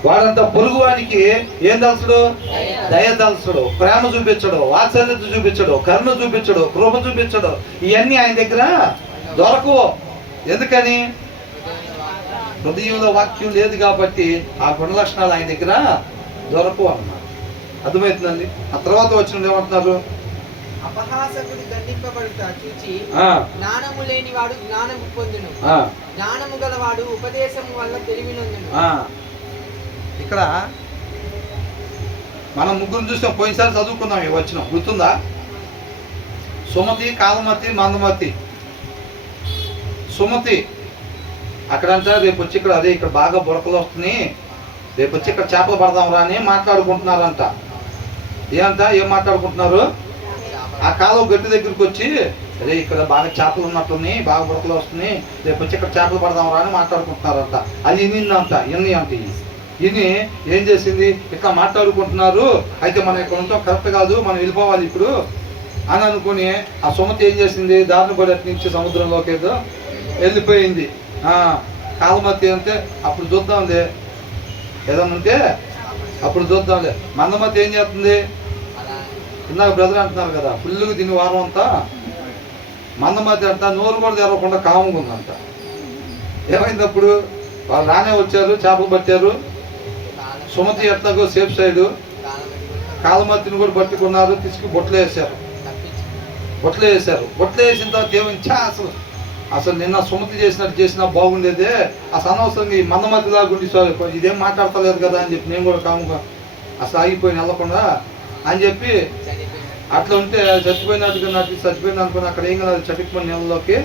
వాడంతా పొరుగువానికి ఏం తలచడు? దయ తలచడు, ప్రేమ చూపించడు, వాత్సల్యత చూపించడు, కరుణ చూపించడు, కృప చూపించడు. ఇవన్నీ ఆయన దగ్గర దొరకవు. ఎందుకని? హృదయంలో వాక్యం లేదు కాబట్టి ఆ గుణ లక్షణాలు ఆయన దగ్గర దొరకవు అన్నమాట. అర్థమవుతుందండి. ఆ తర్వాత వచ్చిన ఏమంటున్నారు? అపహాసకుడు దండింపబడుట చూచి జ్ఞానము లేని వాడు జ్ఞానము పొందును, జ్ఞానము గలవాడు ఉపదేశము వల్ల తెలివినొందును. ఇక్కడ మనం ముగ్గురు చూసాం. పోయినసారి చదువుకున్నాం. ఈ వచనం గుర్తుందా? సుమతి, కాలమతి, మందమతి. సుమతి అక్కడంతా రేపు వచ్చి ఇక్కడ అదే ఇక్కడ బాగా బురకలు వస్తున్నాయి, రేపు వచ్చి ఇక్కడ చేపలు పడదాం రా అని మాట్లాడుకుంటున్నారంట. ఏం మాట్లాడుకుంటున్నారు? ఆ కాలువ గట్టి దగ్గరికి వచ్చి అదే ఇక్కడ బాగా చేపలు ఉన్నట్టున్నాయి, బాగా బురకలు వస్తున్నాయి, రేపు వచ్చి ఇక్కడ చేపలు పడదాం రా అని మాట్లాడుకుంటున్నారంట. అది ఇన్నిందంట. ఇన్ని అంటే ఇన్ని ఏం చేసింది? ఇట్లా మాట్లాడుకుంటున్నారు, అయితే మనం ఇక్కడ ఉంటాం కరెక్ట్ కాదు, మనం వెళ్ళిపోవాలి ఇప్పుడు అని అనుకుని ఆ సుమతి ఏం చేసింది? దారిని పడి నుంచి సముద్రంలోకి ఏదో వెళ్ళిపోయింది. కాలమతి అంటే అప్పుడు చూద్దాంలే, ఏదన్నా ఉంటే అప్పుడు చూద్దాంలే. మందమతి ఏం చేస్తుంది? ఇందాక బ్రదర్ అంటున్నారు కదా, ఫుల్లుగా తిని వారం అంతా. మందమతి అంట నోరు కూడా తెరవకుండా కాముగా ఉందంట. ఏమైంది అప్పుడు? వాళ్ళు రానే వచ్చారు, చేపలు పట్టారు. సుమతి ఎట్లాగో సేఫ్ సైడ్, కాలమతిని కూడా పట్టుకున్నారు, తీసుకు బొట్లు వేసారు. బొట్లు వేసిన తర్వాత దేవుని అసలు నిన్న సుమతి చేసినట్టు చేసినా బాగుండేదే, అసలు అనవసరంగా ఈ మందమతిలా గుండి ఇదేం మాట్లాడతలేదు కదా అని చెప్పి నేను కూడా కాముగా అసలు ఆగిపోయిన వెళ్ళకుండా అని చెప్పి అట్లా ఉంటే చచ్చిపోయినట్టుగా చచ్చిపోయింది అనుకుని అక్కడ ఏం కదా చటికిపోయిన నెలలోకి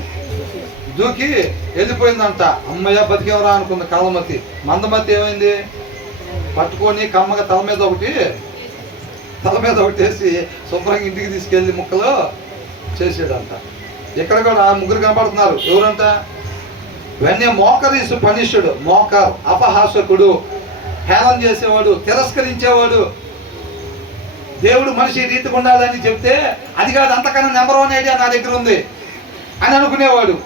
దూకి వెళ్ళిపోయిందంట. అమ్మయ్య బతికేవరా అనుకున్న కాలమతి. మందమతి ఏమైంది, పట్టుకొని కమ్మగా తల మీద ఒకటి వేసి శుభ్రంగా ఇంటికి తీసుకెళ్ళి ముక్కలు చేసాడంట. ఇక్కడ కూడా ముగ్గురు కనపడుతున్నారు. ఎవరంట? వెన్నే మోకరీసు పనిష్యుడు, మోకర్ అపహాసకుడు, హేళన చేసేవాడు, తిరస్కరించేవాడు. దేవుడు మనిషి రీతిగా ఉండాలని చెప్తే అది కాదు, అంతకన్నా నెంబర్ 1 ఐడియా నా దగ్గర ఉంది అని అనుకునేవాడు.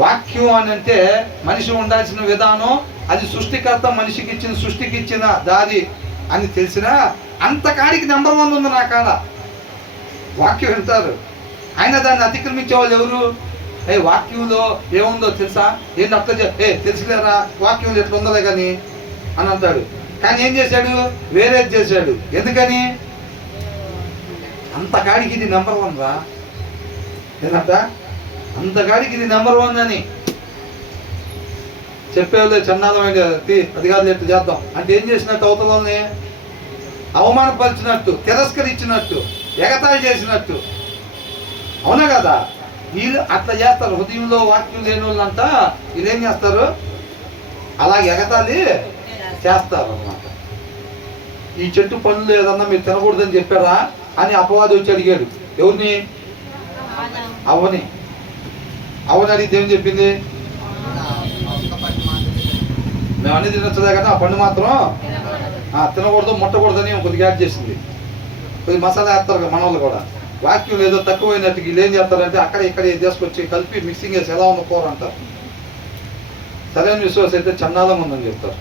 వాక్యం అని అంటే మనిషి ఉండాల్సిన విధానం, అది సృష్టికర్త మనిషికి ఇచ్చిన సృష్టికి ఇచ్చిన దారి అని తెలిసినా అంతకాడికి నెంబర్ 1 ఉంది నా కాడ. వాక్యం వింటారు. ఆయన దాన్ని అతిక్రమించే వాళ్ళు ఎవరు? వాక్యంలో ఏముందో తెలుసా, ఏంటి అర్థం తెలుసులేరా, వాక్యంలో ఎట్లా ఉందలే కానీ అని అంటాడు. కానీ ఏం చేశాడు? వేరేది చేశాడు. ఎందుకని? అంతకాడికి ఇది నెంబర్ 1 రా. ఏంటంట? అంతకాడికి ఇది నెంబర్ 1 అని చెప్పేవాళ్ళే. చండాలమైన అది కాదు, ఎట్టు చేద్దాం అంటే ఏం చేసినట్టు? అవతలని అవమానపరిచినట్టు, తిరస్కరించినట్టు, ఎగతాళి చేసినట్టు. అవునా కదా? వీళ్ళు అట్లా చేస్తారు. హృదయంలో వాక్యం లేని వాళ్ళంతా వీళ్ళు ఏం చేస్తారు? అలాగే ఎగతాళి చేస్తారు అన్నమాట. ఈ చెట్టు పనులు ఏదన్నా మీరు తినకూడదని చెప్పారా అని అపవాది వచ్చి అడిగాడు. ఎవరిని? అవని. అవని అడిగితే ఏం చెప్పింది? మేము అన్ని తినొచ్చలే కానీ ఆ పండు మాత్రం తినకూడదు, ముట్టకూడదని కొద్దిగా యాడ్ చేసింది. కొద్ది మసాలా వేస్తారు కదా మన వాళ్ళు కూడా. వాక్యం ఏదో తక్కువైనట్టు వీళ్ళు ఏం చేస్తారంటే అక్కడ ఇక్కడ తీసుకొచ్చి కలిపి మిక్సింగ్ వేసి ఎలా ఉన్న కూర అంటారు. సరైన విశ్వాసం అయితే చండాలంగా ఉందని చెప్తారు.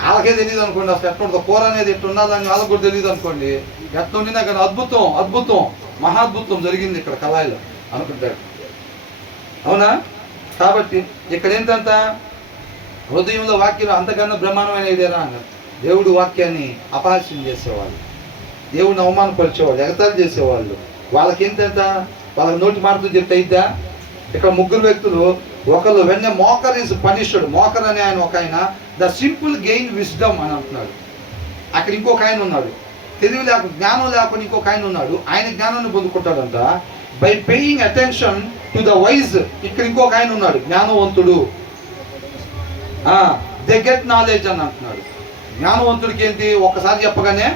వాళ్ళకే తెలియదు అనుకోండి అసలు ఎట్లా ఉంటుంది కూర అనేది, ఎట్లా ఉండాలని వాళ్ళకి కూడా తెలియదు అనుకోండి. ఎట్లా ఉండినా కానీ అద్భుతం మహాద్భుతం జరిగింది ఇక్కడ కళాయిలో అనుకుంటాడు. అవునా? కాబట్టి ఇక్కడ ఏంటంట, హృదయంలో వాక్యం అంతకన్నా బ్రహ్మాండమైన ఇదేరా అన్నారు. దేవుడు వాక్యాన్ని అపహాస్యం చేసేవాళ్ళు, దేవుడిని అవమానపరిచేవాళ్ళు, ఎగతాళి చేసేవాళ్ళు. వాళ్ళకి ఏంటంట, వాళ్ళకి నోటి మాటలు చెప్తే అయిద్దా? ఇక్కడ ముగ్గురు వ్యక్తులు, ఒకళ్ళు వెన్న మోకర్ ఈజ్ పనిష్డ్. మోకర్ అనే ఆయన ఒక ఆయన, ద సింపుల్ గెయిన్ విజ్డమ్ అని అంటున్నాడు. అక్కడ ఇంకొక ఆయన ఉన్నాడు, తెలివి జ్ఞానం లేకుండా ఇంకొక ఆయన ఉన్నాడు. ఆయన జ్ఞానాన్ని పొందుకుంటాడంట by paying attention to the wise. ఇక్కడ ఇంకొక ఆయన ఉన్నాడు, జ్ఞానవంతుడు. దే గెట్ నాలెడ్జ్ అని అంటున్నాడు. జ్ఞానవంతుడికి ఏంటి, ఒక్కసారి చెప్పగానే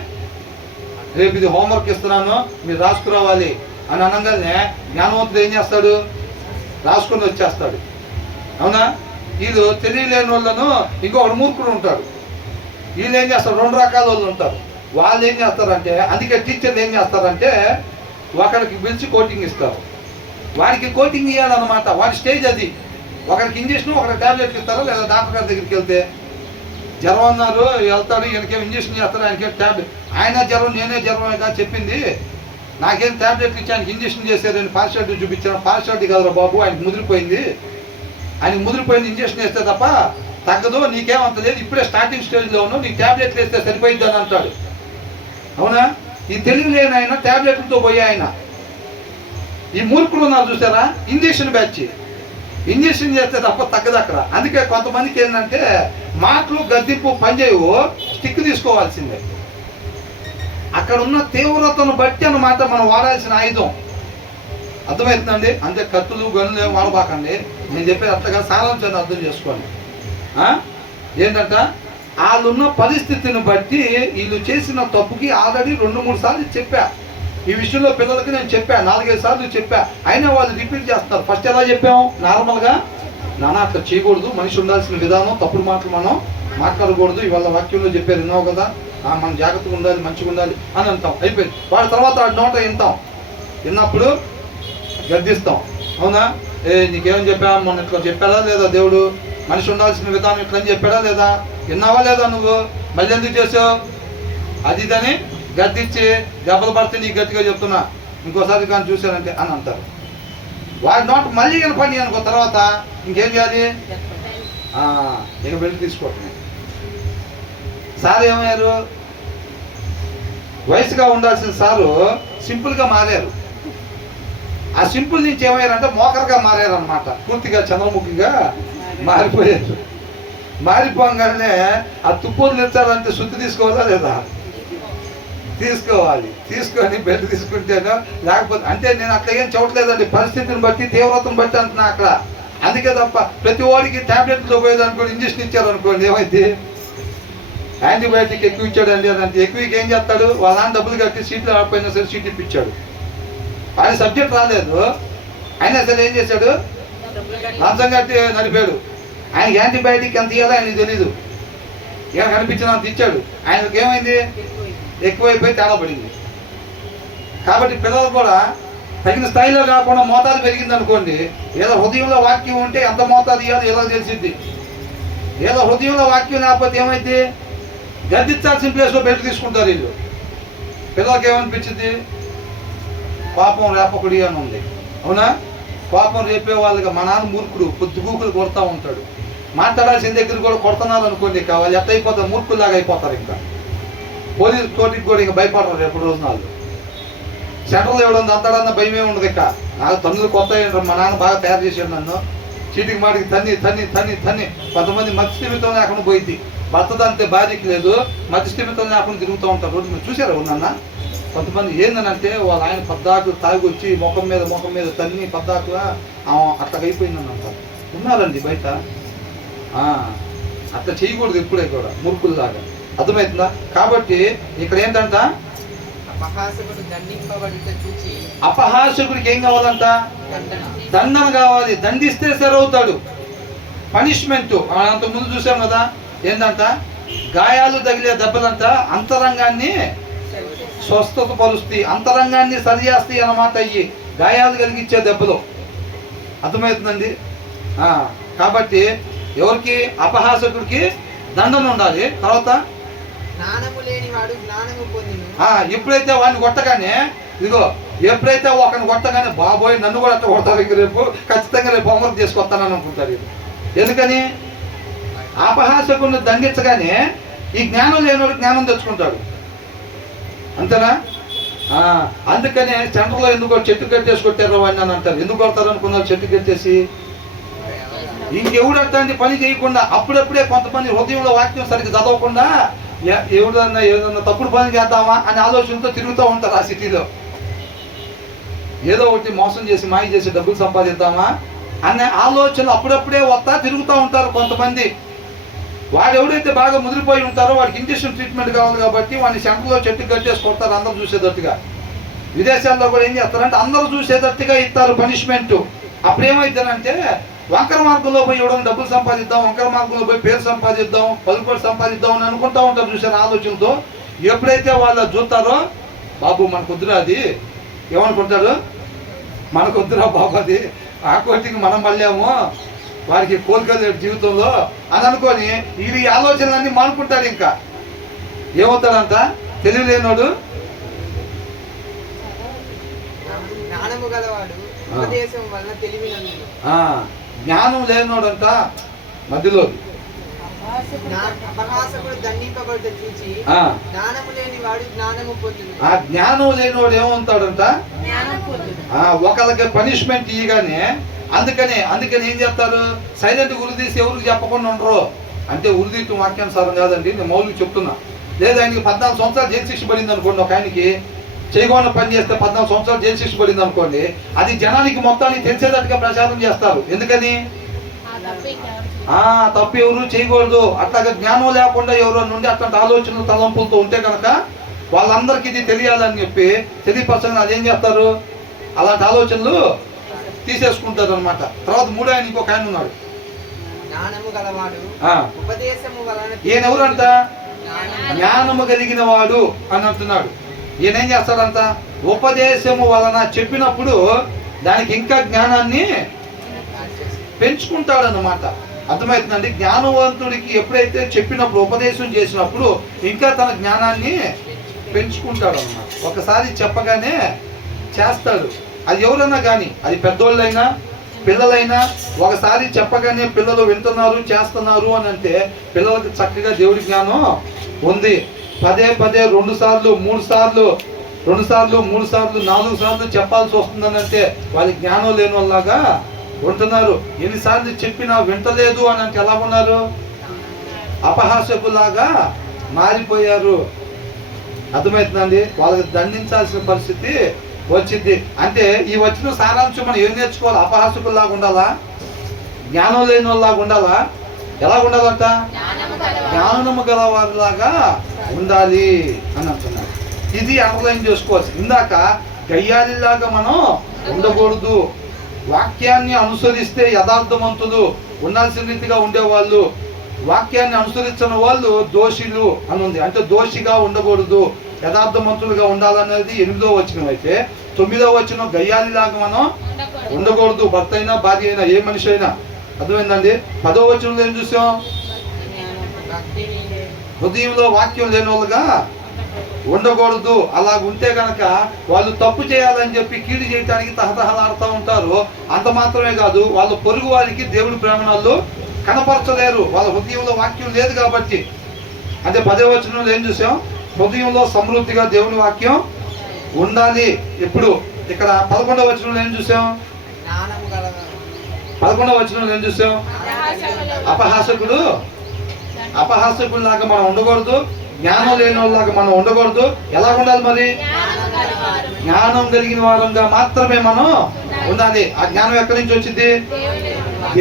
రేపు ఇది హోంవర్క్ ఇస్తున్నాను మీరు రాసుకురావాలి అని అనగానే జ్ఞానవంతుడు ఏం చేస్తాడు? రాసుకొని వచ్చేస్తాడు. అవునా? వీళ్ళు తెలియలేని వాళ్ళను ఇంకొకడు మూర్ఖుడు ఉంటాడు. వీళ్ళు ఏం చేస్తారు? 2 రకాల వాళ్ళు ఉంటారు. వాళ్ళు ఏం చేస్తారంటే, అందుకే టీచర్లు ఏం చేస్తారంటే ఒకరికి పిలిచి కోచింగ్ ఇస్తారు. వాడికి కోచింగ్ ఇవ్వాలన్నమాట. వాడి స్టేజ్ అది. ఒకరికి ఇంజక్షన్, ఒకరికి ట్యాబ్లెట్ ఇస్తారు. లేదా డాక్టర్ గారి దగ్గరికి వెళ్తే జ్వరం అన్నారు, వెళ్తాడు, ఈయనకేం ఇంజక్షన్ చేస్తారు, ఆయనకేం ట్యాబ్లెట్. ఆయన జ్వరం నేనే జ్వరం కదా చెప్పింది, నాకేం ట్యాబ్లెట్లు ఇచ్చి ఆయనకి ఇంజక్షన్ చేశారని పార్షాలిటీ చూపించాను. పార్షాలిటీ కదరా బాబు, ఆయనకి ముదిరిపోయింది, ఇంజక్షన్ వేస్తే తప్ప తగ్గదు, నీకేమంత లేదు, ఇప్పుడే స్టార్టింగ్ స్టేజ్లో ఉన్నావు, నీకు ట్యాబ్లెట్లు వేస్తే సరిపోయింది అని అంటాడు. అవునా? ఈ తెలివి లేని ఆయన ట్యాబ్లెట్లతో పోయే ఆయన. ఈ మూర్ఖులు ఉన్నారు చూసారా, ఇంజక్షన్ బ్యాచ్. ఇంజక్షన్ చేస్తే తప్ప తగ్గదు అక్కడ. అందుకే కొంతమందికి ఏంటంటే మాటలు గద్దింపు పనిచేయవు, స్టిక్ తీసుకోవాల్సిందే. అక్కడ ఉన్న తీవ్రతను బట్టి అన్నమాట మనం వాడాల్సిన ఆయుధం. అర్థమవుతుందండి? అంతే కత్తులు గన్నులు ఏం వాడబాకండి. నేను చెప్పేది అట్లా సారాంశాన్ని అర్థం చేసుకోండి. ఏంటంట, వాళ్ళున్న పరిస్థితిని బట్టి వీళ్ళు చేసిన తప్పుకి ఆల్రెడీ 2-3 సార్లు చెప్పా. ఈ విషయంలో పిల్లలకి నేను చెప్పా, 4-5 సార్లు చెప్పా. అయినా వాళ్ళు రిపీట్ చేస్తారు. ఫస్ట్ ఎలా చెప్పాము? నార్మల్గా, నాన్న అట్లా చేయకూడదు, మనిషి ఉండాల్సిన విధానం, తప్పుడు మాటలు మనం మాట్లాడకూడదు, ఇవాళ వాక్యంలో చెప్పారు విన్నావు కదా, మనం జాగ్రత్తగా ఉండాలి, మంచిగా ఉండాలి అని అంటాం. అయిపోయింది. వాడి తర్వాత వాడి నోట వింటాం. విన్నప్పుడు గర్దిస్తాం. అవునా? నీకేమని చెప్పా, మొన్న ఇట్లా చెప్పాడా లేదా దేవుడు, మనిషి ఉండాల్సిన విధానం ఇట్లా అని చెప్పాడా లేదా, విన్నావా లేదా, నువ్వు మళ్ళీ ఎందుకు చేసావు, అది ఇదని గద్దించి దెబ్బలు పడితే నీకు గట్టిగా చెప్తున్నా, ఇంకోసారి కానీ చూశానంటే అని అంటారు. వాడి నోట మళ్ళీ వినపడి అనుకో తర్వాత ఇంకేం చేయాలి? ఇక వెళ్ళి తీసుకోవటమే. సార్ ఏమయ్యారు? వయసుగా ఉండాల్సిన సారు సింపుల్గా మారారు. ఆ సింపుల్ నుంచి ఏమయ్యారంటే మోకరగా మారారు అనమాట. పూర్తిగా చంద్రముఖిగా మారిపోయారు. మారిపోగానే ఆ తుప్పలు తెచ్చాలంటే శుద్ధి తీసుకోవాలా లేదా? తీసుకోవాలి. తీసుకొని బెల్ట్ తీసుకుంటేనో లేకపోతే అంటే నేను అట్లా ఏం చూడలేదండి, పరిస్థితిని బట్టి తీవ్రతను బట్టి అంటున్నా అక్కడ. అందుకే తప్ప ప్రతి వాడికి ట్యాబ్లెట్లో పోయేదనుకోండి, ఇంజక్షన్ ఇచ్చారనుకోండి ఏమైంది? యాంటీబయాటిక్ ఎక్కువ ఇచ్చాడండి అని అంటే ఎక్కువకి ఏం చేస్తాడు? వాళ్ళ డబ్బులు కట్టి సీట్లు రాకపోయినా సరే సీట్ ఇప్పించాడు. ఆయన సబ్జెక్ట్ రాలేదు అయినా సరే ఏం చేశాడు? లంచం కట్టి నడిపాడు. ఆయన యాంటీబయాటిక్ ఎంత ఇవ్వాలో ఆయనకి తెలీదు. ఇక కనిపించినంత ఇచ్చాడు. ఆయనకి ఏమైంది? ఎక్కువైపోయి తేడా పడింది. కాబట్టి పిల్లలు కూడా తగిన స్థాయిలో కాకుండా మోతాదు పెరిగింది అనుకోండి, ఏదో హృదయంలో వాక్యం ఉంటే ఎంత మోతాదు ఇవ్వాలో ఏదో తెలిసిద్ది. ఏదో హృదయంలో వాక్యం లేకపోతే ఏమైంది? గద్దించాల్సిన ప్లేస్లో బెల్ట్ తీసుకుంటారు వీళ్ళు. పిల్లలకి ఏమనిపించింది? పాపం రేపకుడి అని ఉంది. అవునా? పాపం రేపే వాళ్ళకి మా నాన్న మూర్ఖుడు పొద్దుగూకులు కొడతా ఉంటాడు. మాట్లాడాల్సిన దగ్గర కూడా కొడుతున్నారు అనుకోండి, వాళ్ళు ఎట్ట అయిపోతారు? మూర్ఖుల్లాగా అయిపోతారు. ఇంకా పోలీసు కోర్టుకి కూడా ఇంకా భయపడరు రేపు రోజు నాళ్ళు. సెంటర్లో ఇవ్వడం అంతాడన్న భయమే ఉండదు. ఇక నాకు తన్నులు కొత్త మా నాన్న బాగా తయారు చేశాడు నన్ను. చీటికి మాటికి తన్ని తన్ని తన్ని తన్ని కొంతమంది మధ్యస్థిమితం లేకుండా పోయింది. భర్త తంతే భార్యకి లేదు, మధ్యస్థిమితం లేకుండా తిరుగుతూ ఉంటారు. రోజు మీరు చూసారా నాన్న? కొంతమంది ఏందనంటే వాళ్ళ ఆయన పద్దాకు తాగి వచ్చి ముఖం మీద తన్ని పద్దాకుగా అట్లా అయిపోయిందని అంటారు. ఉన్నారండి బయట. అట్లా చేయకూడదు ఎప్పుడే కూడా మూర్ఖుల్లాగా. అర్థమవుతుందా? కాబట్టి ఇక్కడ ఏంటంట? అపహాసకుడికి ఏం కావాలంట? దండన కావాలి. దండిస్తే సరవుతాడు. పనిష్మెంట్ అంత ముందు చూసాం కదా. ఏంటంట? గాయాలు తగిలే దెబ్బలంట అంతరంగాన్ని స్వస్థత పరుస్తాయి, అంతరంగాన్ని సరి చేస్తాయి అన్నమాట. అయ్యి గాయాలు కలిగించే దెబ్బలు. అర్థమవుతుందండి? కాబట్టి ఎవరికి? అపహాసకుడికి దండన ఉండాలి. తర్వాత ఎప్పుడైతే వాడిని కొట్టగానే ఇదిగో ఎప్పుడైతే ఒకరిని కొట్టగానే బాబోయ్ నన్ను కూడా అట్లా కొడతారు, ఇంక రేపు ఖచ్చితంగా రేపు హోంవర్క్ చేసుకొస్తానని అనుకుంటారు. ఎందుకని? అపహాసకుడిని దండించగానే ఈ జ్ఞానం లేనివాడు జ్ఞానం తెచ్చుకుంటాడు. అంతేనా? అందుకనే సెంటర్లో ఎందుకో చెట్టు కట్టేసి కొట్టారు వాడిని అని అంటారు. ఎందుకు కొడతారు అనుకున్నారు? చెట్టు కట్టేసి ఇంకెవడు అట్లాంటి పని చేయకుండా అప్పుడప్పుడే కొంతమంది హృదయంలో వాక్యం సరిగ్గా చదవకుండా ఎవడన్నా ఏదన్నా తప్పుడు పని చేద్దామా అనే ఆలోచనతో తిరుగుతూ ఉంటారు ఆ సిటీలో. ఏదో ఒకటి మోసం చేసి మాయ చేసి డబ్బులు సంపాదిద్దామా అనే ఆలోచనలు అప్పుడప్పుడే వస్తా తిరుగుతూ ఉంటారు కొంతమంది. వాడు ఎవడైతే బాగా ముదిరిపోయి ఉంటారో వాడికి ఇంజక్షన్ ట్రీట్మెంట్ కావాలి కాబట్టి వాడిని సెంటర్లో చెట్టు కట్టేసి కొడతారు అందరూ చూసేటట్టుగా. విదేశాల్లో కూడా ఏం చేస్తారంటే అందరూ చూసేటట్టుగా ఇస్తారు పనిష్మెంట్. అప్పుడు ఏమైందంటే వంకర మార్గంలో పోయి ఇవ్వడం, డబ్బులు సంపాదిద్దాం, వంకర మార్గంలో పోయి పేరు సంపాదిద్దాం, పలుకుబడి సంపాదిద్దాం అని అనుకుంటూ ఉంటారు చూసారు ఆలోచనతో. ఎప్పుడైతే వాళ్ళు చూస్తారో బాబు మనకొద్దురా, అది ఏమనుకుంటారు? మనకొద్దురా బాబు, అది ఆ కోటికి మనం మళ్ళాము, వారికి కోలుకోలేడు జీవితంలో అని అనుకొని ఈ ఆలోచనలన్నీ మానుకుంటాడు. ఇంకా ఏమవుతాడంట? తెలియలేనోడు జ్ఞానం లేనోడంట మధ్యలో. ఆ జ్ఞానం లేనివాడు ఏమవుతాడంట? ఒకళ్ళకి పనిష్మెంట్ ఇయ్యగానే అందుకని ఏం చేస్తారు? సైలెంట్ ఉరిదీసి ఎవరికి చెప్పకుండా ఉండరు. అంటే ఉరిదీయటం వాక్యానుసారం కాదండి, నేను మౌలికి చెప్తున్నా. లేదా ఆయనకి 14 సంవత్సరాలు జైలు శిక్ష పడింది అనుకోండి, ఒక ఆయనకి చేయకుండా పని చేస్తే 14 సంవత్సరాలు జైలు శిక్ష పడింది అనుకోండి, అది జనానికి మొత్తానికి తెలిసేటట్టుగా ప్రచారం చేస్తారు. ఎందుకని? తప్పు ఎవరు చేయకూడదు. అట్లాగా జ్ఞానం లేకుండా ఎవరో నుండి అట్లాంటి ఆలోచనలు తలంపులతో ఉంటే కనుక వాళ్ళందరికీ ఇది తెలియాలని చెప్పి తెలియపరచని అదేం చేస్తారు? అలాంటి ఆలోచనలు తీసేసుకుంటారు అనమాట. తర్వాత మూడో ఆయన ఇంకొక ఆయన ఉన్నాడు, ఈయన ఎవరంట? జ్ఞానము కలిగిన వాడు అని అంటున్నాడు. ఈయన ఏం చేస్తాడంట? ఉపదేశము వలన చెప్పినప్పుడు దానికి ఇంకా జ్ఞానాన్ని పెంచుకుంటాడన్నమాట. అర్థమవుతుందండి? జ్ఞానవంతుడికి ఎప్పుడైతే చెప్పినప్పుడు ఉపదేశం చేసినప్పుడు ఇంకా తన జ్ఞానాన్ని పెంచుకుంటాడు అన్నమాట. ఒకసారి చెప్పగానే చేస్తాడు. అది ఎవరైనా కానీ, అది పెద్దోళ్ళైనా పిల్లలైనా, ఒకసారి చెప్పగానే పిల్లలు వింటున్నారు చేస్తున్నారు అని అంటే పిల్లలకి చక్కగా దేవుడి జ్ఞానం ఉంది. పదే పదే 2 సార్లు 3 సార్లు 2 సార్లు 3 సార్లు 4 సార్లు చెప్పాల్సి వస్తుందని అంటే వాళ్ళకి జ్ఞానం లేని వాళ్ళలాగా ఉంటున్నారు. ఎన్నిసార్లు చెప్పినా వింటలేదు అని అంటే ఎలా ఉన్నారు? అపహాసకులాగా మారిపోయారు. అర్థమవుతుందండి? వాళ్ళకి దండించాల్సిన పరిస్థితి వచ్చింది. అంటే ఈ వచ్చిన సారాంశం మనం ఏం నేర్చుకోవాలి? అపహాసకుల్లాగా ఉండాలా? జ్ఞానం లేని వాళ్ళలాగా ఉండాలా? ఎలా ఉండాలంట? జ్ఞానము గలవారిలాగా ఉండాలి అని అంటున్నారు. ఇది అండర్లైన్ చేసుకోవచ్చు. ఇందాక గయ్యాలిలాగా మనం ఉండకూడదు. వాక్యాన్ని అనుసరిస్తే యథార్థవంతులు ఉండాల్సిన రీతిగా ఉండేవాళ్ళు, వాక్యాన్ని అనుసరించిన వాళ్ళు దోషులు అని ఉంది. అంటే దోషిగా ఉండకూడదు, యథార్థవంతులుగా ఉండాలనేది 8వ వచనం అయితే, 9వ వచనం గయ్యాలిలాగా మనం ఉండకూడదు. భర్త అయినా భార్య అయినా ఏ మనిషి అయినా. అర్థమైందండి? 10వ వచనంలో ఏం చూసాం? హృదయంలో వాక్యం లేని వాళ్ళుగా ఉండకూడదు. అలా ఉంటే కనుక వాళ్ళు తప్పు చేయాలని చెప్పి కీడు చేయడానికి తహతహలాడుతూ ఉంటారు. అంత మాత్రమే కాదు, వాళ్ళ పొరుగు వారికి దేవుడి ప్రేమణాలు కనపరచలేరు. వాళ్ళ హృదయంలో వాక్యం లేదు కాబట్టి. అంటే 10వ వచనంలో ఏం చూసాం? హృదయంలో సమృద్ధిగా దేవుని వాక్యం ఉండాలి. ఇప్పుడు ఇక్కడ 11వ వచనంలో ఏం చూసాం? 11వ వచనంలో ఏం చూసాం? అపహాసకుడు లాగా మనం ఉండకూడదు, జ్ఞానం లేని వాళ్ళలాగా మనం ఉండకూడదు. ఎలా ఉండాలి మరి? జ్ఞానం కలిగిన వారంగా మాత్రమే మనం ఉండాలి. ఆ జ్ఞానం ఎక్కడి నుంచి వచ్చింది?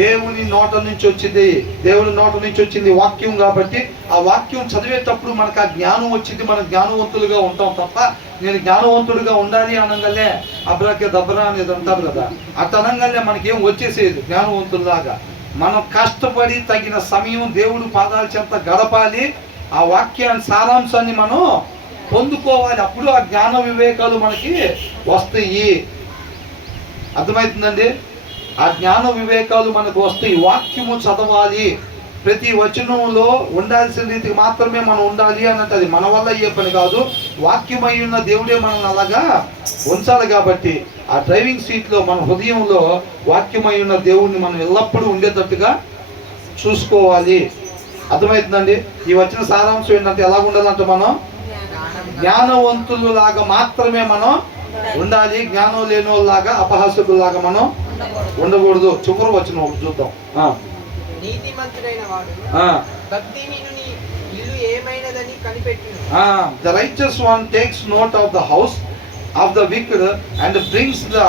దేవుని నోట నుంచి వచ్చింది. దేవుని నోట నుంచి వచ్చింది వాక్యం. కాబట్టి ఆ వాక్యం చదివేటప్పుడు మనకు ఆ జ్ఞానం వచ్చింది. మనం జ్ఞానవంతులుగా ఉంటాం తప్ప, నేను జ్ఞానవంతుడిగా ఉండాలి అనగానే అబ్రాకే దబ్రా అనేది అంటారు కదా, అట్ అనగానే మనకేం వచ్చేసేది జ్ఞానవంతుల్లాగా. మనం కష్టపడి తగిన సమయం దేవుడు పాదాల చెంత గడపాలి. ఆ వాక్యాన్ని సారాంశాన్ని మనం పొందుకోవాలి. అప్పుడు ఆ జ్ఞాన వివేకాలు మనకి వస్తాయి. అర్థమవుతుందండి? ఆ జ్ఞాన వివేకాలు మనకు వస్తాయి. వాక్యము చదవాలి. ప్రతి వచనంలో ఉండాల్సిన రీతికి మాత్రమే మనం ఉండాలి అన్నట్టు. అది మన వల్ల అయ్యే పని కాదు. వాక్యమై ఉన్న దేవుడే మనల్ని అలాగా ఉంచాలి. కాబట్టి ఆ డ్రైవింగ్ సీట్లో మన హృదయంలో వాక్యమై ఉన్న దేవుడిని మనం ఎల్లప్పుడూ ఉండేటట్టుగా చూసుకోవాలి. అర్థమవుతుందండి? ఈ వచ్చిన సారాంశం ఏంటంటే ఎలా ఉండాలంటే మనం జ్ఞానవంతులు లాగా మాత్రమే మనం ఉండాలి. జ్ఞానం లేని వాళ్ళలాగా అపహాసకుల్లాగా మనం ఉండకూడదు. చివరి వచ్చిన చూద్దాం. నీతిమంతుడైన వాడు భక్తిహీనుని ఇల్లు ఏమైనదని కనిపెట్టును. The righteous one takes note of the house of the wicked and brings the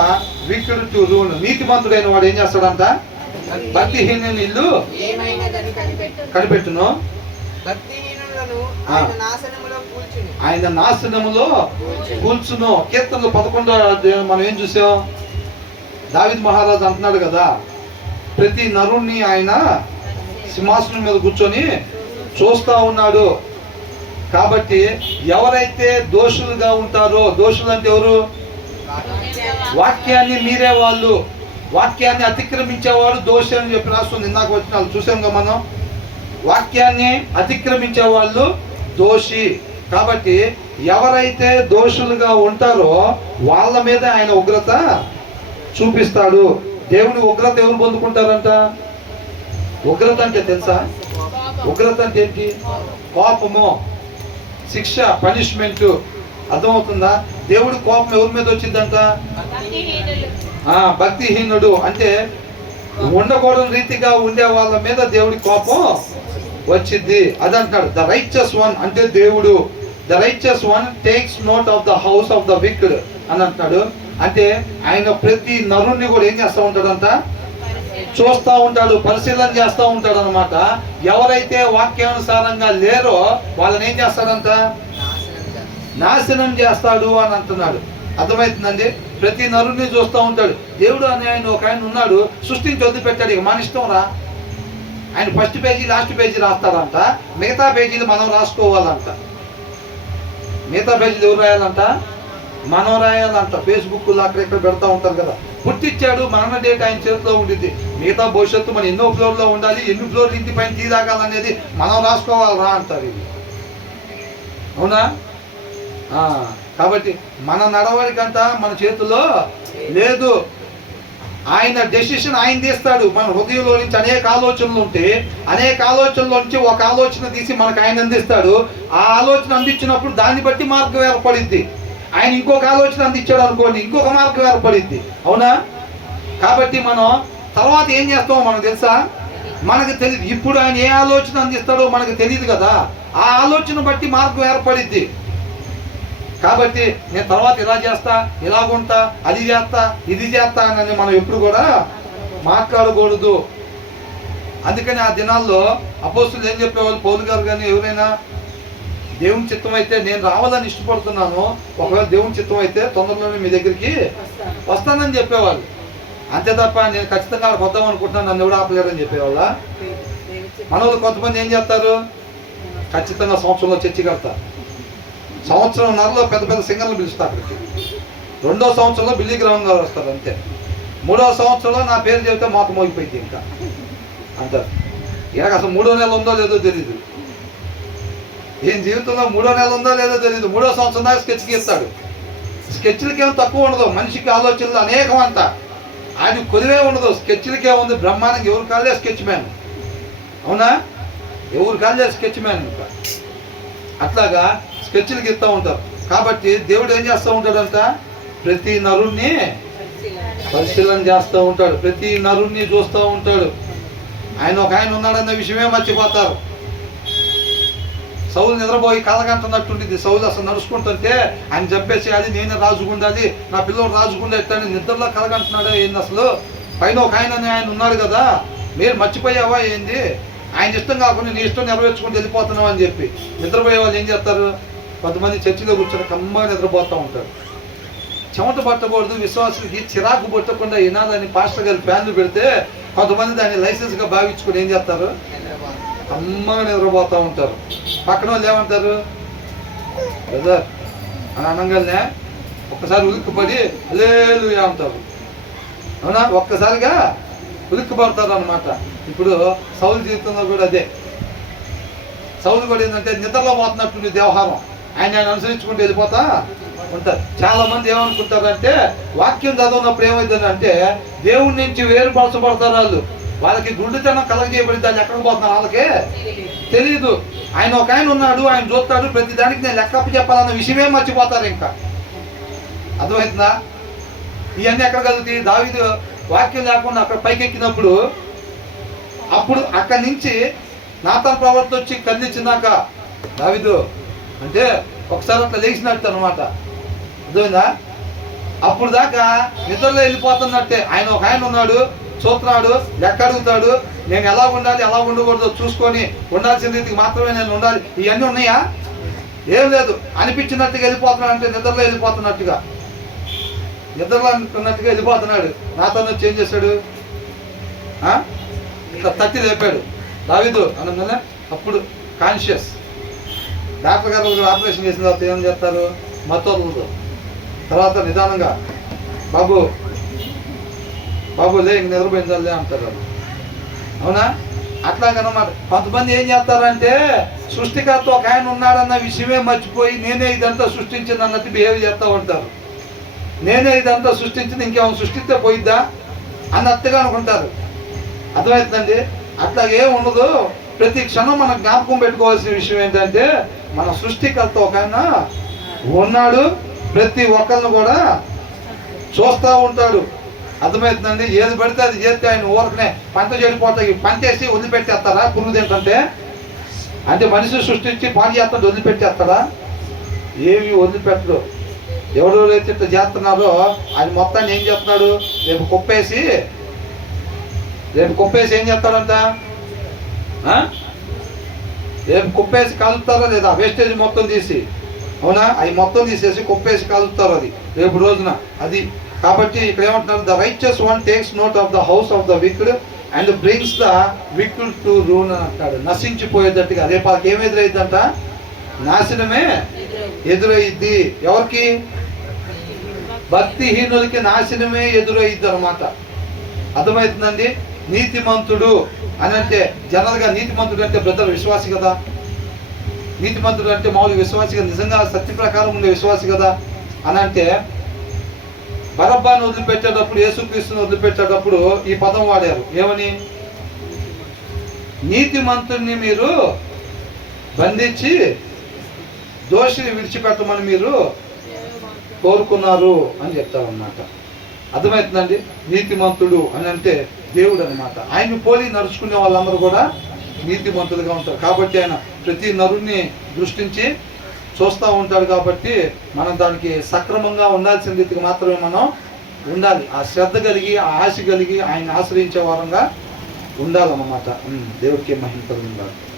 wicked to ruin. నీతిమంతుడైన వాడు ఏం చేస్తాడంట? భక్తిహీనుని ఇల్లు కనిపెట్టును. భక్తిహీనులను ఆయన నాశనములో కూల్చును. కీర్తనలు 11 మనం ఏం చూసాం? దావీదు మహారాజు అంటున్నాడు కదా, ప్రతి నరుణ్ణి ఆయన సింహాసనం మీద కూర్చొని చూస్తూ ఉన్నాడు. కాబట్టి ఎవరైతే దోషులుగా ఉంటారో, దోషులు అంటే ఎవరు? వాక్యాన్ని మీరే వాళ్ళు, వాక్యాన్ని అతిక్రమించేవాడు దోషి అని చెప్పి రాస్తుంది. ఇందాక వచ్చిన చూసాం కదా మనం. వాక్యాన్ని అతిక్రమించే వాళ్ళు దోషి. కాబట్టి ఎవరైతే దోషులుగా ఉంటారో వాళ్ళ మీద ఆయన ఉగ్రత చూపిస్తాడు. దేవుని ఉగ్రత ఎవరు పొందుకుంటారంట? ఉగ్రత అంటే తెలుసా? ఉగ్రత అంటే ఏంటి? కోపము, శిక్ష, పనిష్మెంట్. అర్థమవుతుందా? దేవుడి కోపం ఎవరి మీద వచ్చిందంట? భక్తిహీనుడు అంటే ఉండకూడని రీతిగా ఉండే వాళ్ళ మీద దేవుడి కోపం వచ్చింది. అదంటాడు ద రైచస్ వన్ అంటే దేవుడు. The righteous one takes note of the house of the wicked అని అంటాడు. అంటే ఆయన ప్రతి నరుణ్ణి కూడా ఏం చేస్తూ ఉంటాడంట? చూస్తూ ఉంటాడు, పరిశీలన చేస్తూ ఉంటాడు అనమాట. ఎవరైతే వాక్యానుసారంగా లేరో వాళ్ళని ఏం చేస్తాడంట? నాశనం చేస్తాడు అని అంటున్నాడు. అర్థమవుతుందండి? ప్రతి నరుణ్ణి చూస్తూ ఉంటాడు. దేవుడు అని ఆయన ఒక ఆయన ఉన్నాడు, సృష్టించి వదిలిపెట్టాడు. ఇక మన ఇష్టం రా. ఆయన ఫస్ట్ పేజీ లాస్ట్ పేజీ రాస్తాడంట, మిగతా పేజీలు మనం రాసుకోవాలంట. మిగతా పేజీలు ఎవరు రాయాలంట? మనం రాయాలంట. ఫేస్బుక్లో అక్కడెక్కడ పెడతా ఉంటారు కదా. పుట్టించాడు, మరణ డేట్ ఆయన చేతిలో ఉండిద్ది. మిగతా భవిష్యత్తు మనం ఎన్నో ఫ్లోర్లో ఉండాలి, ఎన్ని ఫ్లోర్లు ఇంటి పైన తీరాగాలనేది మనం రాసుకోవాలరా అంటారు ఇది. అవునా? కాబట్టి మన నడవడికంతా మన చేతుల్లో లేదు. ఆయన డెసిషన్ ఆయన తీస్తాడు. మన హృదయంలో నుంచి అనేక ఆలోచనలు ఉంటే అనేక ఆలోచనల నుంచి ఒక ఆలోచన తీసి మనకు ఆయన అందిస్తాడు. ఆ ఆలోచన అందించినప్పుడు దాన్ని బట్టి మార్గం ఏర్పడిద్ది. ఆయన ఇంకొక ఆలోచన అందించాడు అనుకోండి, ఇంకొక మార్గం ఏర్పడిద్ది. అవునా? కాబట్టి మనం తర్వాత ఏం చేస్తామో మనకు తెలుసా? మనకు తెలియదు. ఇప్పుడు ఆయన ఏ ఆలోచన అందిస్తాడో మనకు తెలియదు కదా. ఆ ఆలోచన బట్టి మార్గం ఏర్పడిద్ది. కాబట్టి నేను తర్వాత ఇలా చేస్తా, ఇలాగుంటా, అది చేస్తా, ఇది చేస్తా అని మనం ఎప్పుడు కూడా మాట్లాడకూడదు. అందుకని ఆ దినాల్లో అపోస్తులు ఏం చెప్పేవాళ్ళు, పౌలు గారు కానీ ఎవరైనా దేవుని చిత్తం అయితే నేను రావాలని ఇష్టపడుతున్నాను, ఒకవేళ దేవుని చిత్తం అయితే తొందరలోనే మీ దగ్గరికి వస్తానని చెప్పేవాళ్ళు. అంతే తప్ప నేను ఖచ్చితంగా అక్కడికి వద్దాం అనుకుంటున్నాను, నన్ను ఎవడు ఆపలేరని చెప్పేవాళ్ళ. మన వాళ్ళు కొంతమంది ఏం చేస్తారు, ఖచ్చితంగా సంవత్సరంలో చర్చి కడతారు, సంవత్సరంన్నరలో పెద్ద పెద్ద సింగర్లు పిలుస్తారు అక్కడికి, 2వ సంవత్సరంలో బిల్లీ గ్రౌండ్ గారు వస్తారు అంతే, 3వ సంవత్సరంలో నా పేరు చెబితే మాకు మోగిపోయింది ఇంకా అంటారు. ఇలాగ అసలు 3వ నెల ఉందో లేదో తెలియదు, ఈయన జీవితంలో 3వ నెల ఉందో లేదో తెలియదు. 3వ సంవత్సరం దాకా స్కెచ్కి ఇస్తాడు. స్కెచ్లకి ఏమో తక్కువ ఉండదు, మనిషికి ఆలోచనలు అనేకం అంతా, ఆయన కొలివే ఉండదు. స్కెచ్లకే ఉంది బ్రహ్మాండంగా. ఎవరు కాలే స్కెచ్ మ్యాన్, అవునా? ఎవరు కాలే స్కెచ్ మ్యాన్. ఇంకా అట్లాగా స్కెచ్లకి ఇస్తూ ఉంటారు. కాబట్టి దేవుడు ఏం చేస్తూ ఉంటాడంట, ప్రతి నరుణ్ణి పరిశీలన చేస్తూ ఉంటాడు, ప్రతి నరుణ్ణి చూస్తూ ఉంటాడు. ఆయన ఒక ఆయన ఉన్నాడన్న విషయమే మర్చిపోతారు. సౌలు నిద్రపోయి కలగంటున్నట్టుండింది. సౌలు అసలు నడుచుకుంటుంటే ఆయన చంపేసేయాలి, నేనే రాజుకుండాలి, నా పిల్లలు రాజుకుండా ఎట్లని నిద్రలో కలగంటున్నాడే ఏంది అసలు? పైన ఒక ఆయన ఉన్నాడు కదా, మీరు మర్చిపోయావా ఏంది? ఆయన ఇష్టం కాకుండా నీ ఇష్టం నెరవేర్చుకుంటూ వెళ్ళిపోతున్నావు అని చెప్పి నిద్రపోయే వాళ్ళు ఏం చేస్తారు, కొంతమంది చర్చిలో కూర్చొని కమ్మగా నిద్రపోతూ ఉంటారు. చెమట పట్టకూడదు, విశ్వాసులకి చిరాకు పట్టకుండా వినాలని పాస్టర్ గారు ఫ్యాన్లు పెడితే కొంతమంది దాన్ని లైసెన్స్గా భావించుకొని ఏం చేస్తారు, కమ్మగా నిద్రపోతూ ఉంటారు. పక్కన వాళ్ళు ఏమంటారు, బ్రదర్ అని అనగానే ఒక్కసారి ఉలిక్కిపడి హల్లెలూయా అంటారు. అవునా? ఒక్కసారిగా ఉలిక్కిపడతారు అనమాట. ఇప్పుడు సౌలు జీవితంలో కూడా అదే. సౌలు కూడా ఏంటంటే నిద్రలో పోతున్నట్టుంది వ్యవహారం, ఆయన అనుసరించుకుంటూ వెళ్ళిపోతా ఉంటారు. చాలా మంది ఏమనుకుంటారంటే వాక్యం చదవనప్పుడు ఏమవుతుందంటే దేవుడి నుంచి వేరుపరచబడతారు వాళ్ళకి గుండెతనం కలగజేయబడి దాన్ని ఎక్కడికి పోతున్నారు వాళ్ళకే తెలియదు. ఆయన ఒక ఆయన ఉన్నాడు, ఆయన చూస్తాడు, ప్రతి దానికి నేను లెక్కప్పు చెప్పాలన్న విషయమే మర్చిపోతారు. ఇంకా అర్థమవుతుందా? ఇవన్నీ ఎక్కడ కలుగుతాయి? దావీదు వాక్యం లేకుండా అక్కడ పైకి ఎక్కినప్పుడు అప్పుడు అక్కడి నుంచి నాతాను ప్రవర్తన వచ్చి కదిలించినాక దావీదు అంటే ఒకసారి అట్లా లేచినట్టు అనమాట. అర్థమైందా? అప్పుడు దాకా నిద్రలో వెళ్ళిపోతున్నట్టే. ఆయన ఒక ఆయన ఉన్నాడు, చూస్తున్నాడు, లెక్క అడుగుతాడు, నేను ఎలా ఉండాలి ఎలా ఉండకూడదు చూసుకొని ఉండాల్సిన రీతికి మాత్రమే నేను ఉండాలి. ఇవన్నీ ఉన్నాయా? ఏం లేదు. అనిపించినట్టుగా వెళ్ళిపోతున్నాడు, అంటే నిద్రలో వెళ్ళిపోతున్నట్టుగా, నిద్రలో అనుకున్నట్టుగా వెళ్ళిపోతున్నాడు. నాతో వచ్చి ఏం చేశాడు, ఇట్లా తట్టి లేపాడు దావీదు అనగానే అప్పుడు కాన్షియస్. డాక్టర్ గారు ఆపరేషన్ చేసిన తర్వాత ఏం చేస్తారు, మత్తోర్లతో తర్వాత నిదానంగా బాబు బాబు లే ఇంక నిద్రపోయిందాలే అంటారు. అవునా? అట్లాగనమాట. కొంతమంది ఏం చేస్తారంటే సృష్టికర్త ఒక ఆయన ఉన్నాడన్న విషయమే మర్చిపోయి నేనే ఇదంతా సృష్టించింది అన్నట్టు బిహేవ్ చేస్తూ ఉంటారు. నేనే ఇదంతా సృష్టించింది, ఇంకేమైనా సృష్టిస్తే పోయిద్దా అన్నట్టుగా అనుకుంటారు. అర్థమవుతుందండి? అట్లా ఏం ఉండదు. ప్రతి క్షణం మనం జ్ఞాపకం పెట్టుకోవాల్సిన విషయం ఏంటంటే మన సృష్టికర్త ఒక ఆయన ఉన్నాడు, ప్రతి ఒక్కరిని కూడా చూస్తూ ఉంటాడు. అర్థమవుతుందండి? ఏది పడితే అది చేస్తే ఆయన ఊరకనే పంట చెడిపోతాయి, పంట వేసి వదిలిపెట్టేస్తారా? పురుగు ఏంటంటే అంటే మనిషి సృష్టించి పాలు చేస్తాడు, వదిలిపెట్టేస్తాడా? ఏమి వదిలిపెట్టడు. ఎవరెవరైతే ఇట్లా చేస్తున్నారో అది మొత్తాన్ని ఏం చేస్తున్నాడు, రేపు కుప్పేసి ఏం చేస్తాడంట, రేపు కుప్పేసి కలుపుతారా లేదా? వేస్టేజ్ మొత్తం తీసి, అవునా, అవి మొత్తం తీసేసి కుప్పేసి కలుపుతారు అది రేపు రోజున. అది కాబట్టి ఇక్కడ ఏమంటున్నారు, the righteous one takes note of the house of the wicked and brings the wicked to ruin అని అంటాడు. నశించిపోయేటట్టుగా రేపు వాళ్ళకి ఏమి ఎదురైద్దంట, నాశనమే ఎదురైద్ది. ఎవరికి? భక్తిహీనులకి నాశనమే ఎదురైద్ది అనమాట. అర్థమవుతుందండి? నీతిమంతుడు అని అంటే జనరల్గా నీతిమంతుడు అంటే బ్రదర్ విశ్వాసి కదా. నీతిమంతుడు అంటే మామూలు విశ్వాసి కదా, నిజంగా సత్య ప్రకారం ఉండే విశ్వాసి కదా. అని అంటే బరబ్బాను వదిలిపెట్టేటప్పుడు, యేసుక్రీస్తుని వదిలిపెట్టేటప్పుడు ఈ పదం వాడారు. ఏమని? నీతిమంతుణ్ణి మీరు బంధించి దోషిని విడిచిపెట్టమని మీరు కోరుకున్నారు అని చెప్తారన్నమాట. అర్థమవుతుందండి? నీతిమంతుడు అని అంటే దేవుడు అనమాట. ఆయన పోలి నడుచుకునే వాళ్ళందరూ కూడా నీతిమంతులుగా ఉంటారు. కాబట్టి ఆయన ప్రతి నరుణ్ణి దృష్టించి చూస్తూ ఉంటాడు. కాబట్టి మనం దానికి సక్రమంగా ఉండాల్సిన రీతికి మాత్రమే మనం ఉండాలి. ఆ శ్రద్ధ కలిగి, ఆ ఆశ కలిగి ఆయన ఆశ్రయించే వారంగా ఉండాలన్నమాట. దేవుడికి మహిమ కలుగును గాక.